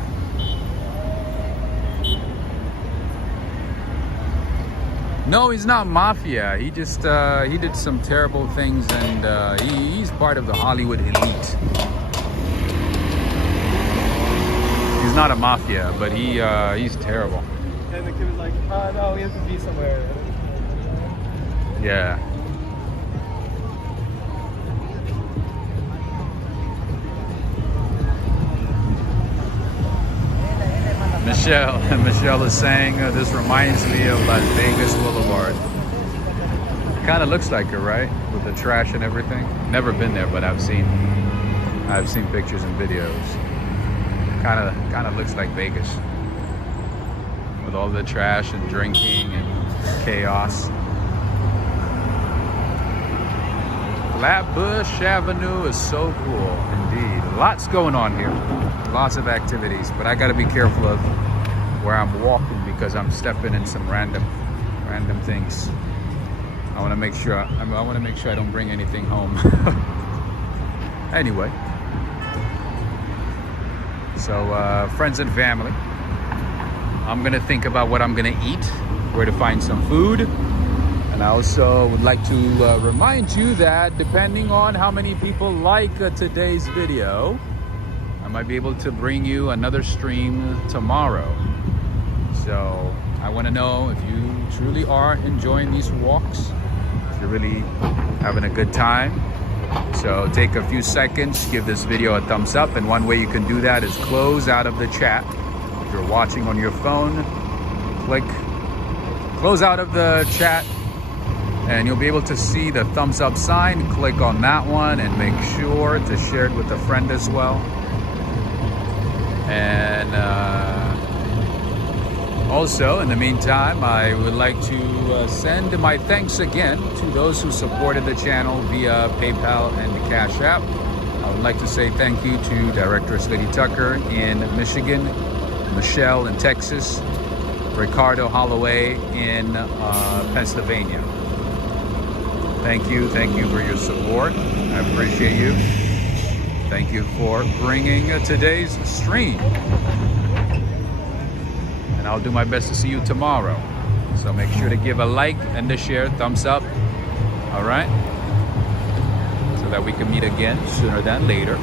No, he's not mafia. He just he did some terrible things, and he's part of the Hollywood elite. He's not a mafia, but he's terrible. And the kid was like, oh no, we have to be somewhere. Yeah. Michelle is saying this reminds me of Las Vegas Boulevard. Kind of looks like it, right? With the trash and everything. Never been there, but I've seen pictures and videos. Kind of looks like Vegas, with all the trash and drinking and chaos. Flatbush Avenue is so cool, indeed. Lots going on here, lots of activities, but I got to be careful of where I'm walking because I'm stepping in some random things. I want to make sure I don't bring anything home. Anyway, so friends and family, I'm gonna think about what I'm gonna eat, where to find some food. And I also would like to remind you that depending on how many people like today's video, I might be able to bring you another stream tomorrow. So I want to know if you truly are enjoying these walks, if you're really having a good time. So take a few seconds, give this video a thumbs up, and one way you can do that is close out of the chat. If you're watching on your phone, click close out of the chat, and you'll be able to see the thumbs up sign. Click on that one and make sure to share it with a friend as well. And also, in the meantime, I would like to send my thanks again to those who supported the channel via PayPal and the Cash App. I would like to say thank you to Directress Lady Tucker in Michigan, Michelle in Texas, Ricardo Holloway in Pennsylvania. Thank you for your support. I appreciate you. Thank you for bringing today's stream. And I'll do my best to see you tomorrow. So make sure to give a like and to share, thumbs up. All right? So that we can meet again sooner than later.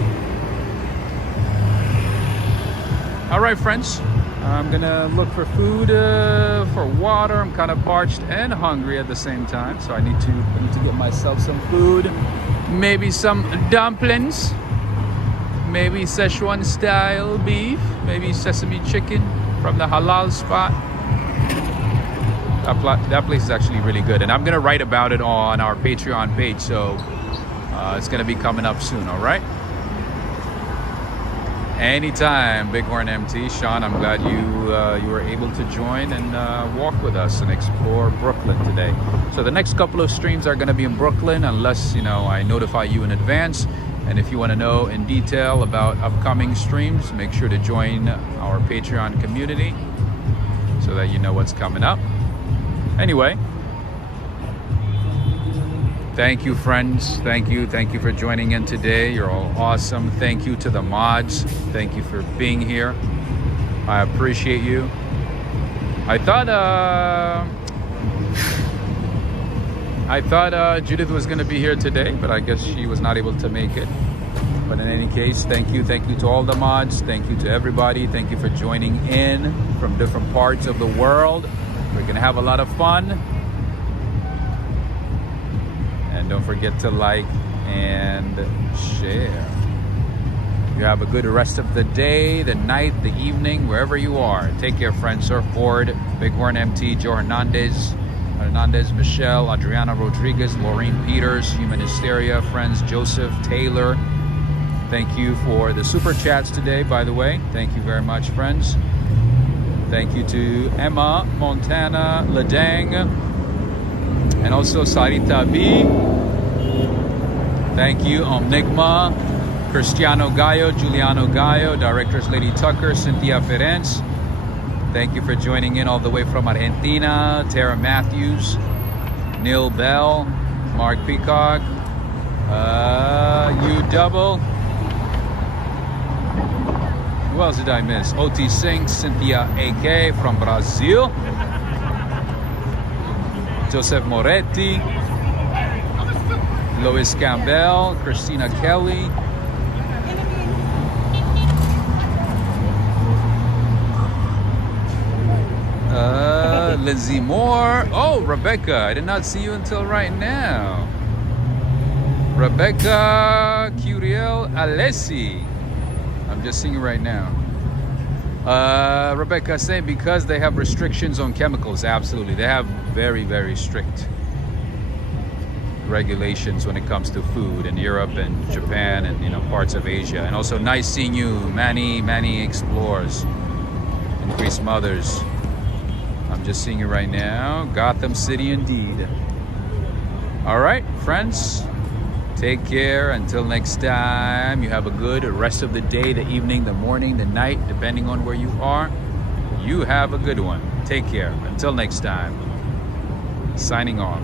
All right, friends. I'm gonna look for food, for water. I'm kind of parched and hungry at the same time, so I need to get myself some food. Maybe some dumplings, maybe Szechuan style beef, maybe sesame chicken from the halal spot. That place is actually really good, and I'm gonna write about it on our Patreon page, so it's gonna be coming up soon. All right. Anytime, Bighorn MT. Sean, I'm glad you were able to join and walk with us and explore Brooklyn today. So the next couple of streams are going to be in Brooklyn, unless I notify you in advance. And if you want to know in detail about upcoming streams, make sure to join our Patreon community so that you know what's coming up. Anyway, thank you, friends. Thank you for joining in today. You're all awesome. Thank you to the mods. Thank you for being here. I appreciate you. I thought Judith was going to be here today, but I guess she was not able to make it. But in any case, thank you to all the mods. Thank you to everybody. Thank you for joining in from different parts of the world. We're going to have a lot of fun. And don't forget to like and share. You have a good rest of the day, the night, the evening, wherever you are. Take care, friends. Surfboard, Bighorn MT, Joe Hernandez, Michelle, Adriana Rodriguez, Laureen Peters, Human Hysteria, friends, Joseph, Taylor. Thank you for the super chats today, by the way. Thank you very much, friends. Thank you to Emma, Montana, Ladang, and also Sarita B. Thank you, Omnigma, Cristiano Gallo, Giuliano Gallo, Directress Lady Tucker, Cynthia Ferenc. Thank you for joining in all the way from Argentina. Tara Matthews, Neil Bell, Mark Peacock, U Double. Who else did I miss? OT Singh, Cynthia AK from Brazil. Joseph Moretti, Lois Campbell, Christina Kelly. Lindsay Moore. Oh, Rebecca. I did not see you until right now. Rebecca Curiel Alessi. I'm just seeing it right now. Rebecca saying because they have restrictions on chemicals. Absolutely. They have very, very strict regulations when it comes to food in Europe and Japan and, you know, parts of Asia. And also nice seeing you, Manny Explores and Grease Mothers. I'm just seeing you right now. Gotham City indeed. All right, friends. Take care. Until next time, you have a good rest of the day, the evening, the morning, the night, depending on where you are. You have a good one. Take care. Until next time. Signing off.